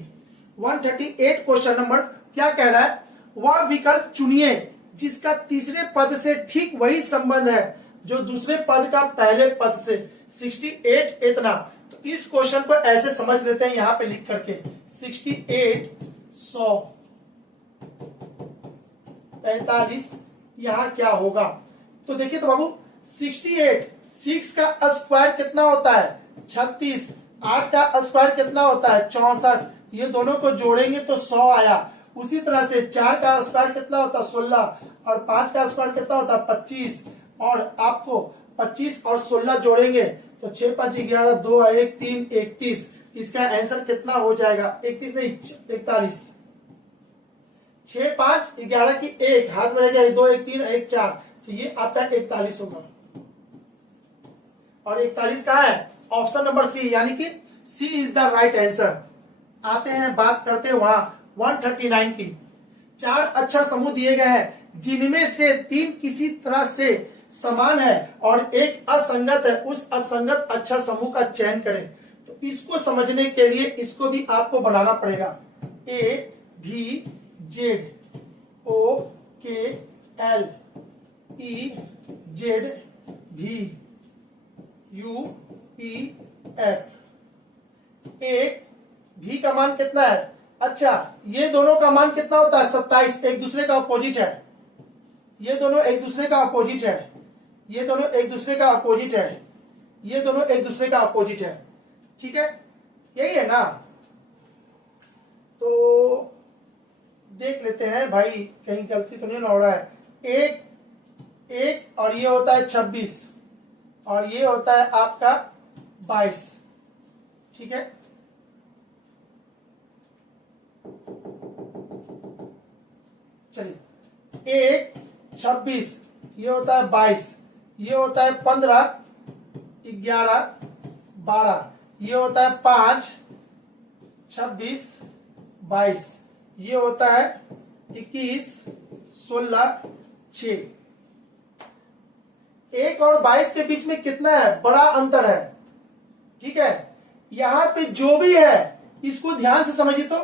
138 क्वेश्चन नंबर क्या कह रहा है? वह विकल्प चुनिए जिसका तीसरे पद से ठीक वही संबंध है जो दूसरे पद का पहले पद से। 68 इतना, तो इस क्वेश्चन को ऐसे समझ लेते हैं, यहां पे लिख करके 68 100 45, यहां क्या होगा? तो देखिए तो बाबू, 68, 6 का स्क्वायर कितना होता है? 36, 8 का स्क्वायर कितना होता है? 64, ये दोनों को जोड़ेंगे तो 100 आया। उसी तरह से 4 का स्क्वायर कितना होता है? 16, और 5 का स्क्वायर कितना होता है? 25, और आपको 25 और 16 जोड़ेंगे तो 6 5 11, 2 1 3 31, इसका आंसर कितना हो जाएगा? 31 नहीं, 41। 6 5 11 की 1 हाथ में रहेगा, 2 1 3 1 4, तो ये आपका 41 होगा। और 41 का है ऑप्शन नंबर सी, यानी कि सी इज द राइट आंसर। आते हैं, बात करते हैं वहां 139 की। 4 अक्षर समूह दिए गए हैं जिनमें से 3 किसी तरह से समान है और एक असंगत है। उस असंगत अक्षर समूह का चयन करें। तो इसको समझने के लिए इसको भी आपको बनाना पड़ेगा। ए भी जेड ओ के एल ई जेड भी यू पी एफ। एक भी का मान कितना है? अच्छा, ये दोनों का मान कितना होता है? 27। एक दूसरे का अपोजिट है, ये दोनों एक दूसरे का अपोजिट है, ये दोनों एक दूसरे का अपोजिट है, ये दोनों एक दूसरे का अपोजिट है। ठीक है, यही है ना? तो देख लेते हैं भाई, कहीं गलती तो नहीं ना हो रहा है। एक और ये होता है 26 और ये होता है आपका 22। ठीक है, चलिए 1 26, ये होता है 22, ये होता है 15 11 12, ये होता है 5 26 22, ये होता है 21 16 6। 1 और 22 के बीच में कितना है? बड़ा अंतर है। ठीक है, यहां पे जो भी है इसको ध्यान से समझिए। तो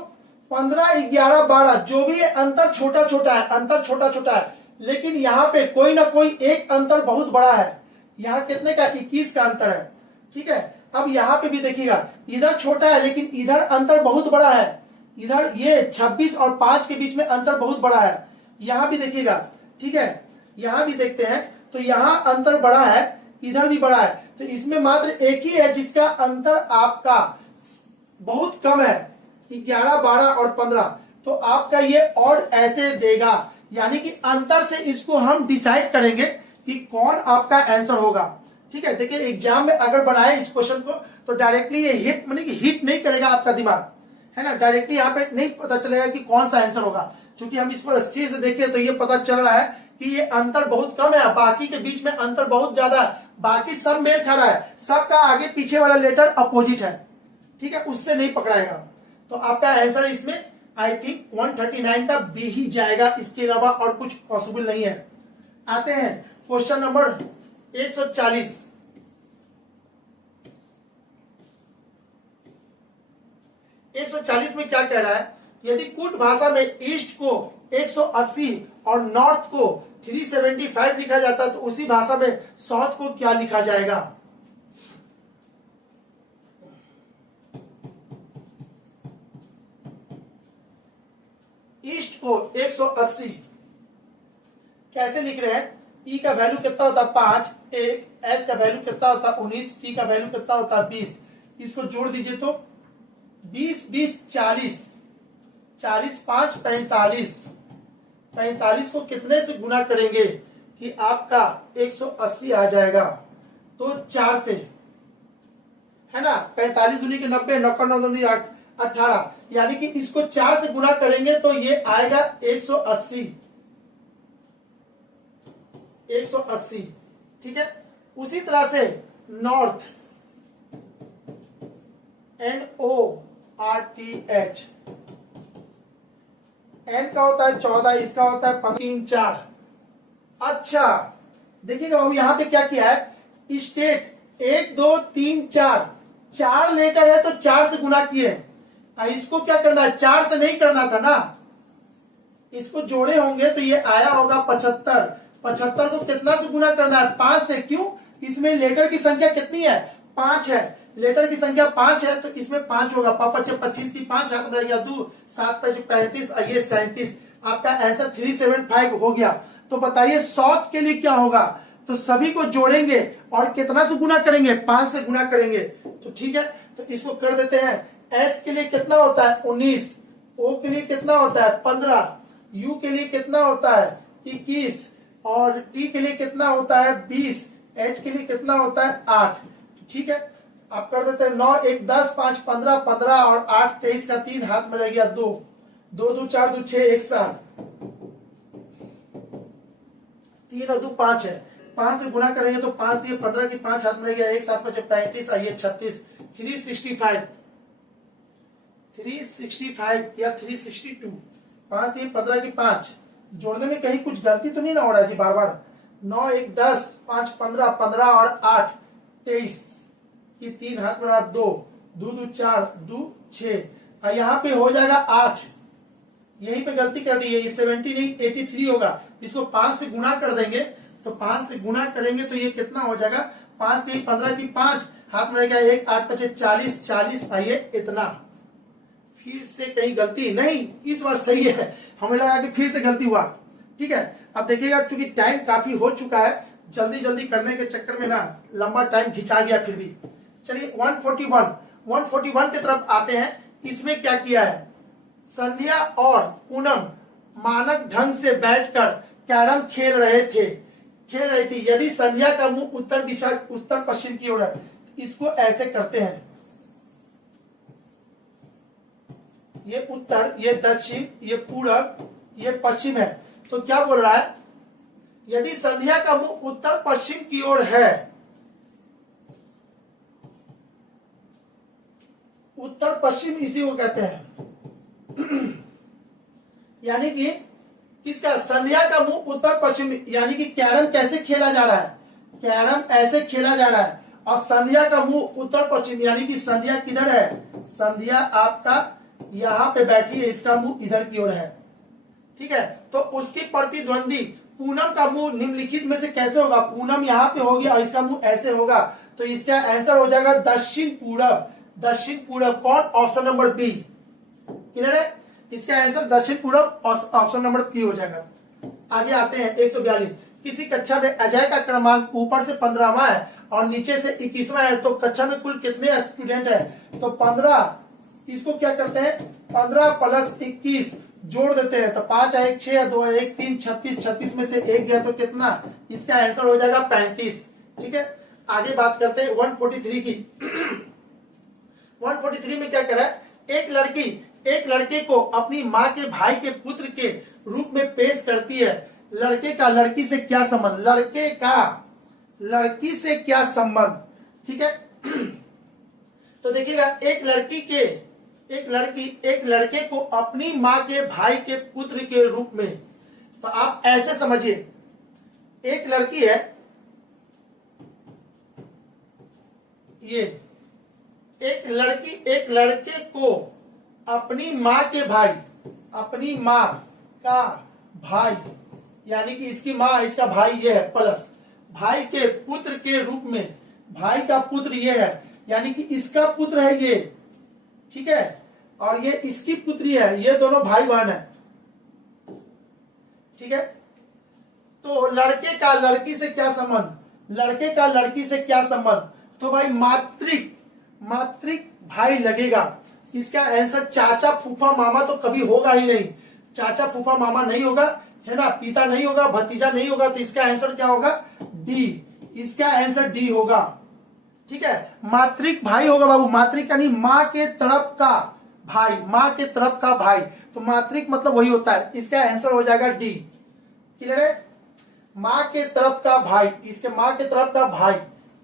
15 11 12 जो भी है अंतर छोटा छोटा है, अंतर छोटा छोटा है, लेकिन यहां पे कोई ना कोई एक अंतर बहुत बड़ा है। यहां कितने का? 21 का अंतर है। ठीक है, अब यहां पे भी देखिएगा, इधर छोटा है लेकिन इधर अंतर बहुत बड़ा है। इधर ये 26 और 5 के बीच में अंतर बहुत बड़ा है। यहां भी देखिएगा। ठीक है, यहां भी देखते हैं तो यहां अंतर बड़ा है, इधर भी बड़ा है। तो इसमें मात्र एक ही है जिसका अंतर आपका बहुत कम है, 11 12 और 15। तो आपका ये और ऐसे देगा, यानी कि अंतर से इसको हम डिसाइड करेंगे कि कौन आपका आंसर होगा। ठीक है, देखिए एग्जाम में अगर बनाए इस क्वेश्चन को तो डायरेक्टली ये हिट माने कि हिट नहीं करेगा आपका दिमाग, है ना? डायरेक्टली यहाँ पे नहीं पता चलेगा कि कौन सा आंसर होगा, क्योंकि हम इसको अस्थिर से देखें तो ये पता चल रहा है कि ये अंतर बहुत कम है, बाकी के बीच में अंतर बहुत ज्यादा है। बाकी सब मेल खा रहा है, सबका आगे पीछे वाला लेटर अपोजिट है। ठीक है, उससे नहीं पकड़ाएगा। तो आपका आंसर इसमें आई थिंक 139 का बी ही जाएगा, इसके अलावा और कुछ पॉसिबल नहीं है। आते हैं क्वेश्चन नंबर 140। 140 में क्या कह रहा है? यदि कूट भाषा में ईस्ट को 180 और नॉर्थ को 375 लिखा जाता है तो उसी भाषा में साउथ को क्या लिखा जाएगा? ईस्ट को 180 कैसे लिख रहे हैं? ई का वैल्यू कितना होता है? 5, एक एस का वैल्यू कितना होता है? 19, टी का वैल्यू कितना होता है? 20। इसको जोड़ दीजिए तो 20 20 40, 40 5 45, 45 को कितने से गुना करेंगे कि आपका 180 आ जाएगा? तो 4 से, है ना? 45 दूनी के 90, 9 18, यानी कि इसको 4 से गुना करेंगे तो ये आएगा 180। 180। ठीक है, उसी तरह से नॉर्थ NORTH, N का होता है 14, इसका होता है 3 4। अच्छा देखिएगा, हम यहां पे क्या किया है? स्टेट 1 2 3 4, 4 लेटर है तो 4 से गुना किए। इसको क्या करना है? 4 से नहीं करना था ना, इसको जोड़े होंगे तो ये आया होगा 75। 75 को कितना से गुना करना है? 5 से। क्यों? इसमें लेटर की संख्या कितनी है? 5 है। लेटर की संख्या 5 है तो इसमें 5 होगा। 5 25 की 5 हाथ में रहेगा 2, 7 5 35 और ये 37। आपका आंसर 375 हो गया। तो बताइए साउथ के लिए क्या होगा? तो सभी को जोड़ेंगे और कितना से गुना करेंगे? 5 से गुना करेंगे। तो ठीक है, तो इसको कर देते हैं। एस के लिए कितना होता है? 19, ओ के लिए कितना होता है? 15, यू के लिए कितना होता है? 21 और टी के लिए कितना होता है? 20, एच के लिए कितना होता है? 8। ठीक है, आप कर देते हैं 9 1 10 5 15 15 और 8 23 का 3 हाथ में रह गया 2 2 2 4 2 6 1 7, 3 और 2 5 है। 5 से गुना करेंगे तो 5 दिए 15 की 5 हाथ में रह गया 1 7 5 35 और ये 36, 365 या 362। 5 दिए 15 की 5, जोड़ने में कहीं कुछ गलती तो नहीं ना हो रहा है जी? बार बार 9 1 10 5 15 15 और 8 23 की 3 हाथ में रहा 2 2 2 4 2 6 और यहाँ पे हो जाएगा 8। यहीं पे गलती कर दी है, ये 70 नहीं 83 होगा। इसको 5 से गुना कर देंगे तो 5 से गुना करेंगे तो ये कितना हो जाएगा? 5 3 15 की 5 हाथ में रहेगा 1, 8 5 40, 40 आइए इतना। फिर से कहीं गलती नहीं, इस बार सही है, हमें लगा कि फिर से गलती हुआ। ठीक है, अब देखिएगा चूंकि टाइम काफी हो चुका है, जल्दी जल्दी करने के चक्कर में ना लंबा टाइम खिंचा गया। फिर भी चलिए 141 की तरफ आते हैं। इसमें क्या किया है, संध्या और पूनम मानक ढंग से बैठकर कैरम खेल रही थी। यदि संध्या का मुंह उत्तर पश्चिम की ओर है, इसको ऐसे करते हैं, ये उत्तर, ये दक्षिण, ये पूरब, ये पश्चिम है। तो क्या बोल रहा है, यदि संध्या का मुंह उत्तर पश्चिम की ओर है, उत्तर पश्चिम इसी को कहते हैं। यानी कि किसका, संध्या का मुंह उत्तर पश्चिम, यानी कि कैरम कैसे खेला जा रहा है, कैरम ऐसे खेला जा रहा है, और संध्या का मुंह उत्तर पश्चिम, यानी कि संध्या किधर है, संध्या आपका यहां पे बैठी है, इसका मुंह इधर की ओर है। ठीक है, तो उसकी प्रतिद्वंदी पूनम का मुंह निम्नलिखित में से कैसे होगा, पूनम यहाँ पे होगी और इसका मुंह ऐसे होगा, तो इसका आंसर हो जाएगा दक्षिण पूरब। दक्षिण पूरब कौन, ऑप्शन नंबर बी। क्लियर है, इसका आंसर दक्षिण पूरब, ऑप्शन नंबर बी हो जाएगा। आगे आते हैं 142। किसी कक्षा में अजय का क्रमांक ऊपर से 15वां है और नीचे से 21वां है, तो कक्षा में कुल कितने स्टूडेंट है, तो 15। इसको क्या करते हैं, 15 प्लस 21 जोड़ देते हैं, तो 5 है 1, 6 2 1 3 36, 36 में से 1 गया तो कितना, इसका आंसर हो जाएगा 35। ठीक है, आगे बात करते हैं 143 की। 143 में क्या करा है, एक लड़के को अपनी माँ के भाई के पुत्र के रूप में पेश करती है। लड़के का लड़की से क्या संबंध, लड़के का लड़की से क्या संबंध। ठीक है, तो देखिएगा एक लड़के को अपनी माँ के भाई के पुत्र के रूप में, तो आप ऐसे समझिए, एक लड़की है, ये एक लड़के को अपनी माँ के भाई, अपनी माँ का भाई, यानी कि इसकी माँ इसका भाई ये है, प्लस भाई के पुत्र के रूप में, भाई का पुत्र ये है, यानी कि इसका पुत्र है ये। ठीक है, और ये इसकी पुत्री है, ये दोनों भाई बहन है। ठीक है, तो लड़के का लड़की से क्या संबंध, लड़के का लड़की से क्या संबंध, तो भाई मातृक भाई लगेगा। इसका आंसर चाचा फूफा मामा तो कभी होगा ही नहीं, चाचा फूफा मामा नहीं होगा, है ना, पिता नहीं होगा, भतीजा नहीं होगा, तो इसका आंसर क्या होगा, डी। इसका आंसर डी होगा। ठीक है, मातृक भाई होगा बाबू, मातृक यानी माँ के तरफ का भाई, माँ के तरफ का भाई, तो मातृक मतलब वही होता है, इसका आंसर हो जाएगा डी। क्लियर है, माँ के तरफ का भाई, इसके माँ के तरफ का भाई।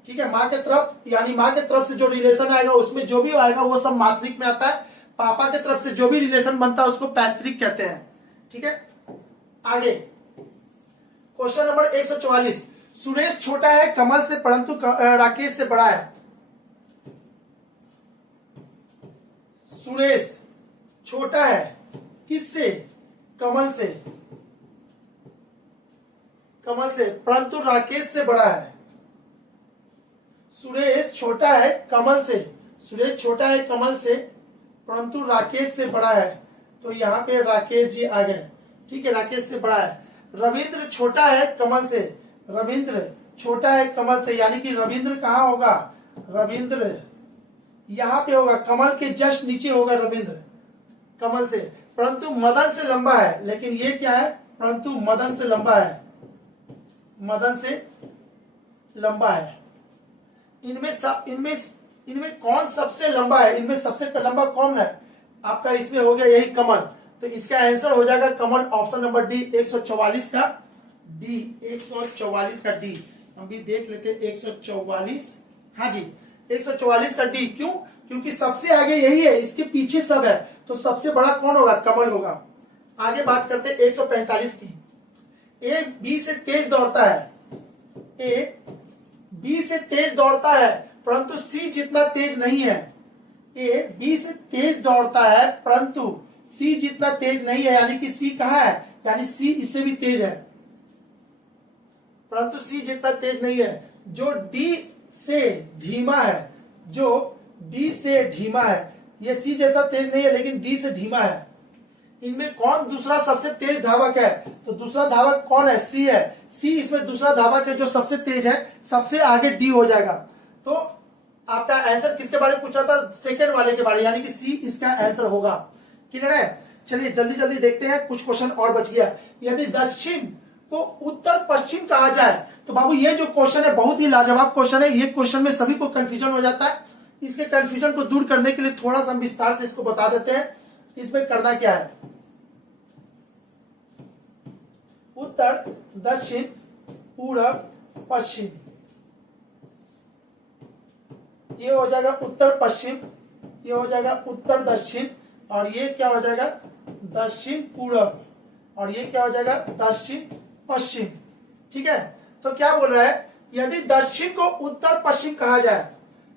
ठीक है, माँ के तरफ यानी माँ के तरफ से जो रिलेशन आएगा उसमें जो भी आएगा वो सब मातृक में आता है। पापा के तरफ से जो भी रिलेशन बनता है उसको पैतृक कहते हैं। ठीक है, आगे क्वेश्चन नंबर 144। सुरेश छोटा है कमल से परंतु राकेश से बड़ा है। सुरेश छोटा है किससे, कमल से, कमल से, परंतु राकेश से बड़ा है। सुरेश छोटा है कमल से, सुरेश छोटा है कमल से परंतु राकेश से बड़ा है, तो यहाँ पे राकेश जी आ गए। ठीक है, राकेश से बड़ा है। रविंद्र छोटा है कमल से, रविंद्र छोटा है कमल से, यानी कि रविंद्र कहाँ होगा, रविंद्र यहाँ पे होगा, कमल के जस्ट नीचे होगा रविंद्र, कमल से, परंतु मदन से लंबा है। लेकिन ये क्या है, परंतु मदन से लंबा है, मदन से लंबा है। इनमें कौन सबसे लंबा है, इनमें सबसे लंबा कौन है, आपका इसमें हो गया यही कमल, तो इसका आंसर हो जाएगा कमल, ऑप्शन नंबर डी 144 का डी, 144 का डी। हम भी देख लेते हैं 144, हाँ जी 144 का डी। क्यों, क्योंकि सबसे आगे यही है, इसके पीछे सब है, तो सबसे बड़ा कौन होगा, कमल होगा। आगे बात करते हैं 145 की। ए बी से तेज दौड़ता है, ए बी से तेज दौड़ता है परंतु सी जितना तेज नहीं है। ए बी से तेज दौड़ता है परंतु सी जितना तेज नहीं है, यानी कि सी कहाँ है, यानी सी इससे भी तेज है परंतु सी जितना तेज नहीं है। जो डी से धीमा है, जो डी से धीमा है, ये सी जैसा तेज नहीं है लेकिन डी से धीमा है, इनमें कौन दूसरा सबसे तेज धावक है? तो दूसरा धावक कौन है? सी है। सी इसमें दूसरा धावक है जो सबसे तेज है, सबसे आगे डी हो जाएगा। तो आपका आंसर किसके बारे में पूछा था? सेकंड वाले के बारे, यानी कि सी इसका आंसर होगा। क्लियर है? चलिए जल्दी जल्दी देखते हैं, कुछ क्वेश्चन और बच गया। यदि दक्षिण को उत्तर पश्चिम कहा जाए, तो बाबू ये जो क्वेश्चन है बहुत ही लाजवाब क्वेश्चन है। ये क्वेश्चन में सभी को कंफ्यूजन हो जाता है। इसके कंफ्यूजन को दूर करने के लिए थोड़ा सा विस्तार से इसको बता देते हैं। इसमें करना क्या है? उत्तर, दक्षिण, पूरब, पश्चिम, ये हो जाएगा उत्तर पश्चिम, ये हो जाएगा उत्तर दक्षिण, और ये क्या हो जाएगा? दक्षिण पूरब, और ये क्या हो जाएगा? दक्षिण पश्चिम। ठीक है, तो क्या बोल रहा है? यदि दक्षिण को उत्तर पश्चिम कहा जाए,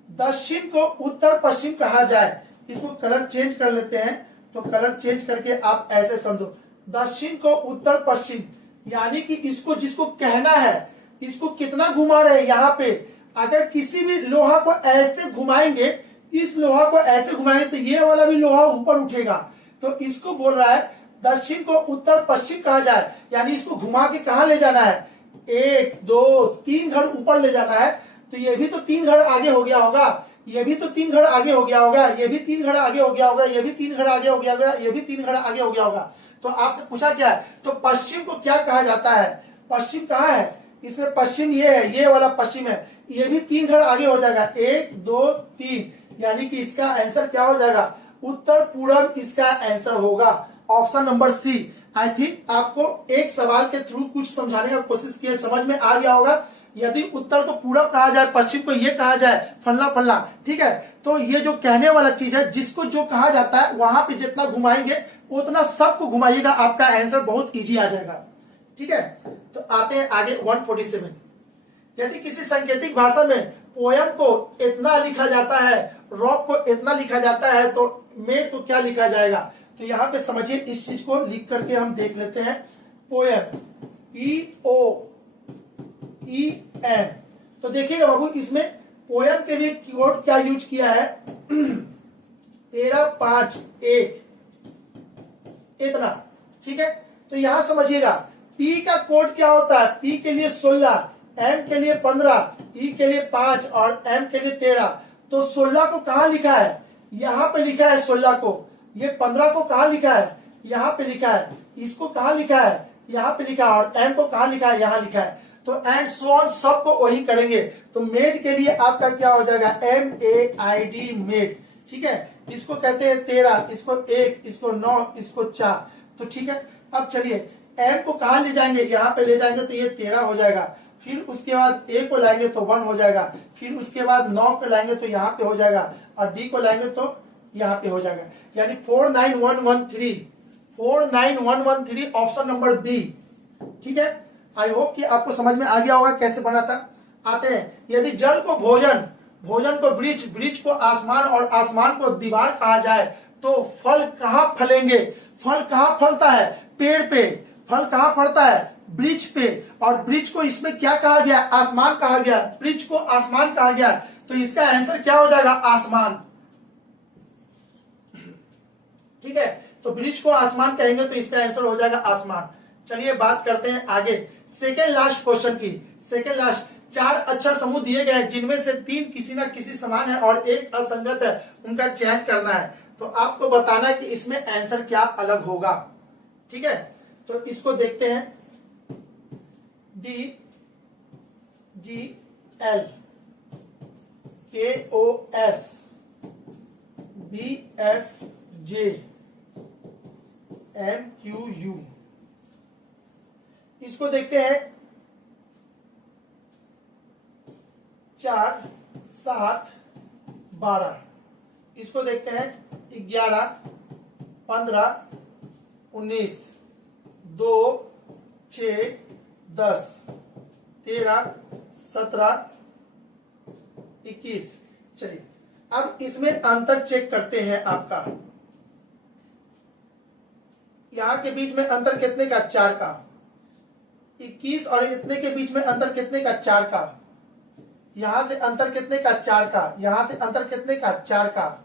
दक्षिण को उत्तर पश्चिम कहा जाए, इसको कलर चेंज कर लेते हैं। तो कलर चेंज करके आप ऐसे समझो, दक्षिण को उत्तर पश्चिम, यानी कि इसको जिसको कहना है, इसको कितना घुमा रहे हैं यहाँ पे। अगर किसी भी लोहा को ऐसे घुमाएंगे, इस लोहा को ऐसे घुमाएंगे तो ये वाला भी लोहा ऊपर उठेगा। तो इसको बोल रहा है दक्षिण को उत्तर पश्चिम कहा जाए, यानी इसको घुमा के कहा ले जाना है? 1 2 3 घर ऊपर ले जाना है। तो ये भी तो 3 घर आगे हो गया होगा, ये भी तो 3 घर आगे हो गया होगा, ये भी 3 घर आगे हो गया होगा, ये भी 3 घर आगे हो गया होगा, ये भी 3 घर आगे हो गया होगा। तो आपसे पूछा क्या है? तो पश्चिम को क्या कहा जाता है? पश्चिम कहाँ है? इसमें पश्चिम ये है, ये वाला पश्चिम है, ये भी 3 घर आगे हो जाएगा, 1 2 3, यानी कि इसका आंसर क्या हो जाएगा? उत्तर पूरब इसका आंसर होगा, option number C. I think आपको एक सवाल के थ्रू कुछ समझाने का कोशिश किया, समझ में आ गया होगा। यदि उत्तर को पूरब कहा जाए, पश्चिम को ये कहा जाए फलना फलना, ठीक है, तो ये जो कहने वाला चीज है, जिसको जो कहा जाता है वहां पे जितना घुमाएंगे उतना सबको घुमाइएगा, आपका आंसर बहुत इजी आ जाएगा। ठीक है, तो आते हैं आगे 147। यदि किसी सांकेतिक भाषा में पोयम को इतना लिखा जाता है, रॉक को इतना लिखा जाता है, तो मेड को क्या लिखा जाएगा? तो यहाँ पे समझिए, इस चीज को लिख करके हम देख लेते हैं। Poem, POEM। तो देखिएगा बाबू, इसमें पोयम के लिए कीवर्ड क्या यूज किया है? 13 5 1 इतना। ठीक है, तो यहां समझिएगा P का कोड क्या होता है? P के लिए 16, M के लिए 15, E के लिए 5 और M के लिए 13। तो 16 को कहा लिखा है? यहाँ पे लिखा है 16 को। ये 15 को कहा लिखा है? यहाँ पे लिखा है। इसको कहा लिखा है? यहाँ पे लिखा है। और M को कहा लिखा है? यहाँ लिखा है। तो एंड सो ऑन सबको वही करेंगे। तो मेड के लिए आपका क्या हो जाएगा? MAID made. ठीक है, इसको कहते हैं 13, इसको 1, इसको 9, इसको 4। तो ठीक है, अब चलिए M को कहा ले जाएंगे? यहाँ पे ले जाएंगे तो ये 13 हो जाएगा। फिर उसके बाद A को लाएंगे तो 1 हो जाएगा। फिर उसके बाद 9 को लाएंगे तो यहाँ पे हो जाएगा, और D को लाएंगे तो यहाँ पे हो जाएगा। यानी 49113, 49113 ऑप्शन नंबर बी। ठीक है, आई होप कि आपको समझ में आ गया होगा कैसे बना था। आते हैं, यदि जल को भोजन, भोजन को वृक्ष, वृक्ष को आसमान और आसमान को दीवार कहा जाए, तो फल कहाँ फलेंगे? फल कहाँ फलता है? पेड़ पे। फल कहाँ फलता है? वृक्ष पे। और वृक्ष को इसमें क्या कहा गया? आसमान कहा गया। वृक्ष को आसमान कहा गया, तो इसका आंसर क्या हो जाएगा? आसमान। ठीक है, तो वृक्ष को आसमान कहेंगे तो इसका आंसर हो जाएगा आसमान। चलिए बात करते हैं आगे सेकेंड लास्ट क्वेश्चन की। सेकेंड लास्ट, 4 अक्षर समूह दिए गए हैं जिनमें से 3 किसी ना किसी समान है और 1 असंगत है, उनका चयन करना है। तो आपको बताना है कि इसमें आंसर क्या अलग होगा। ठीक है, तो इसको देखते हैं। DGL, KOS, BFJ, MQU। इसको देखते हैं। 4 7 12। इसको देखते हैं। 11 15 19 2 6 10 13 17 21। चलिए अब इसमें अंतर चेक करते हैं। आपका यहां के बीच में अंतर कितने का? 4 का। 21 और इतने के बीच में अंतर कितने का? 4 का। यहां से अंतर कितने का, 4 का, यहां से अंतर कितने का, 4 का,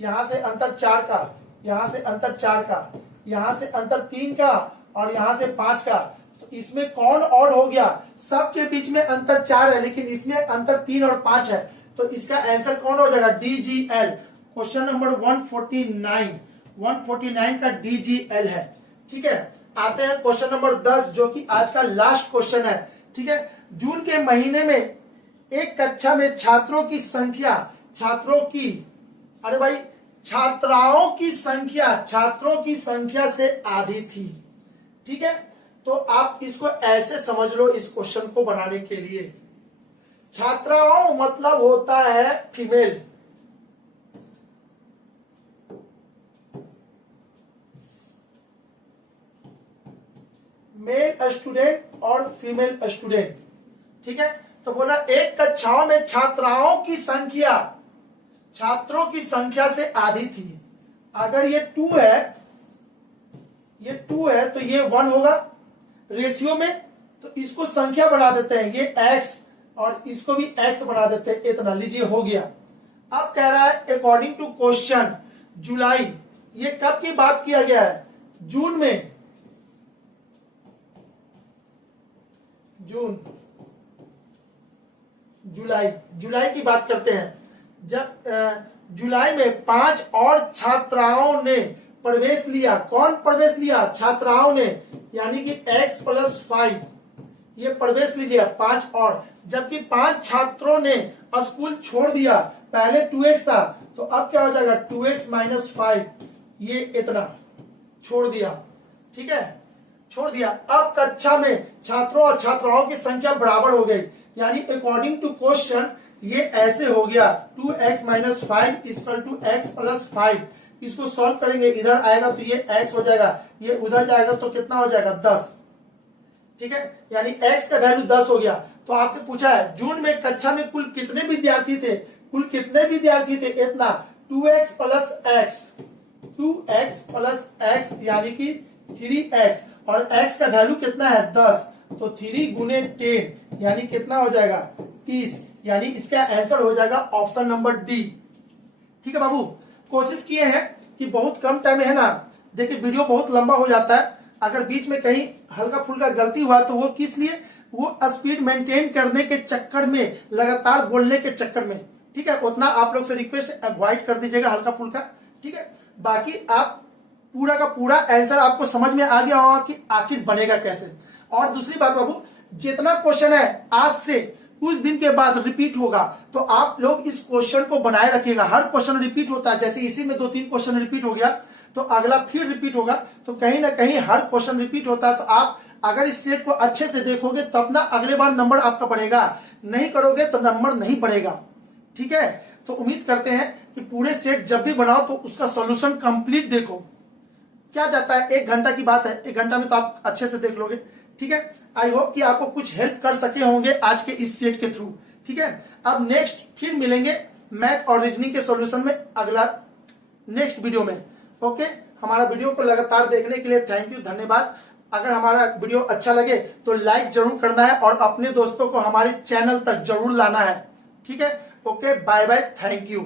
यहां से अंतर 4 का, यहां से अंतर 4 का, यहां से अंतर 3 का और यहां से 5 का। तो इसमें कौन ऑड हो गया, सबके बीच में अंतर 4 है लेकिन इसमें अंतर 3 और 5 है, तो इसका आंसर कौन हो जाएगा, DGL। क्वेश्चन नंबर 149 का DGL है। ठीक है, आते हैं क्वेश्चन नंबर 10 जो कि आज का लास्ट क्वेश्चन है। ठीक है, जून के महीने में एक कक्षा में छात्रों की संख्या, छात्राओं की संख्या से आधी थी। ठीक है, तो आप इसको ऐसे समझ लो इस क्वेश्चन को बनाने के लिए, छात्राओं मतलब होता है फीमेल, मेल स्टूडेंट और फीमेल स्टूडेंट। ठीक है, तो बोला एक कक्षाओं में छात्रों की संख्या से आधी थी। अगर ये 2 है तो ये 1 होगा रेशियो में, तो इसको संख्या बना देते हैं, ये x और इसको भी x बना देते हैं, इतना लीजिए हो गया। अब कह रहा है अकॉर्डिंग टू क्वेश्चन जुलाई, ये कब की बात किया गया है, जून में, जुलाई की बात करते हैं। जब जुलाई में 5 और छात्राओं ने प्रवेश लिया, कौन प्रवेश लिया, छात्राओं ने, यानी कि x+5 ये प्रवेश लीजिए 5 और, जबकि 5 छात्रों ने स्कूल छोड़ दिया, पहले 2x था तो अब क्या हो जाएगा 2x - 5, ये इतना छोड़ दिया। ठीक है, छोड़ दिया। अब कक्षा में छात्रों और छात्राओं की संख्या बराबर हो गई, यानी अकॉर्डिंग टू क्वेश्चन ये ऐसे हो गया 2x - 5 = x+5। इसको सॉल्व करेंगे, इधर आएगा तो ये x हो जाएगा, ये उधर जाएगा तो कितना हो जाएगा 10। ठीक है, यानी x का वैल्यू 10 हो गया। तो आपसे पूछा है जून में कक्षा में कुल कितने विद्यार्थी थे, इतना 2x + x यानी कि 3x, और x का वैल्यू कितना है 10, तो 3 × 10 यानी कितना हो जाएगा 30, यानी इसका आंसर हो जाएगा ऑप्शन नंबर डी। ठीक है बाबू, कोशिश किए हैं कि बहुत कम टाइम में है ना, देखिए वीडियो बहुत लंबा हो जाता है, अगर बीच में कहीं हल्का फुल्का गलती हुआ तो वो किस लिए, वो स्पीड मेंटेन करने के चक्कर में, लगातार बोलने के चक्कर में। ठीक है, उतना आप लोग से रिक्वेस्ट अवॉइड कर दीजिएगा हल्का फुल्का। ठीक है, बाकी आप पूरा का पूरा आंसर आपको समझ में आ गया होगा कि आखिर बनेगा कैसे। और दूसरी बात बाबू, जितना क्वेश्चन है आज से कुछ दिन के बाद रिपीट होगा, तो आप लोग इस क्वेश्चन को बनाए रखिएगा। हर क्वेश्चन रिपीट होता है, जैसे इसी में 2-3 क्वेश्चन रिपीट हो गया तो अगला फिर रिपीट होगा, तो कहीं ना कहीं हर क्वेश्चन रिपीट होता है। तो आप अगर इस सेट को अच्छे से देखोगे तब ना अगले बार नंबर आपका बढ़ेगा, नहीं करोगे तो नंबर नहीं बढ़ेगा। ठीक है, तो उम्मीद करते हैं कि पूरे सेट जब भी बनाओ तो उसका सोल्यूशन कंप्लीट देखो। क्या जाता है, 1 घंटा की बात है, 1 घंटा में तो आप अच्छे से देख लोगे। ठीक है, आई होप कि आपको कुछ हेल्प कर सके होंगे आज के इस सेट के थ्रू। ठीक है, अब नेक्स्ट फिर मिलेंगे मैथ और रीजनिंग के सॉल्यूशन में अगला नेक्स्ट वीडियो में। ओके, हमारा वीडियो को लगातार देखने के लिए थैंक यू, धन्यवाद। अगर हमारा वीडियो अच्छा लगे तो लाइक जरूर करना है और अपने दोस्तों को हमारे चैनल तक जरूर लाना है। ठीक है, okay, bye bye, thank you.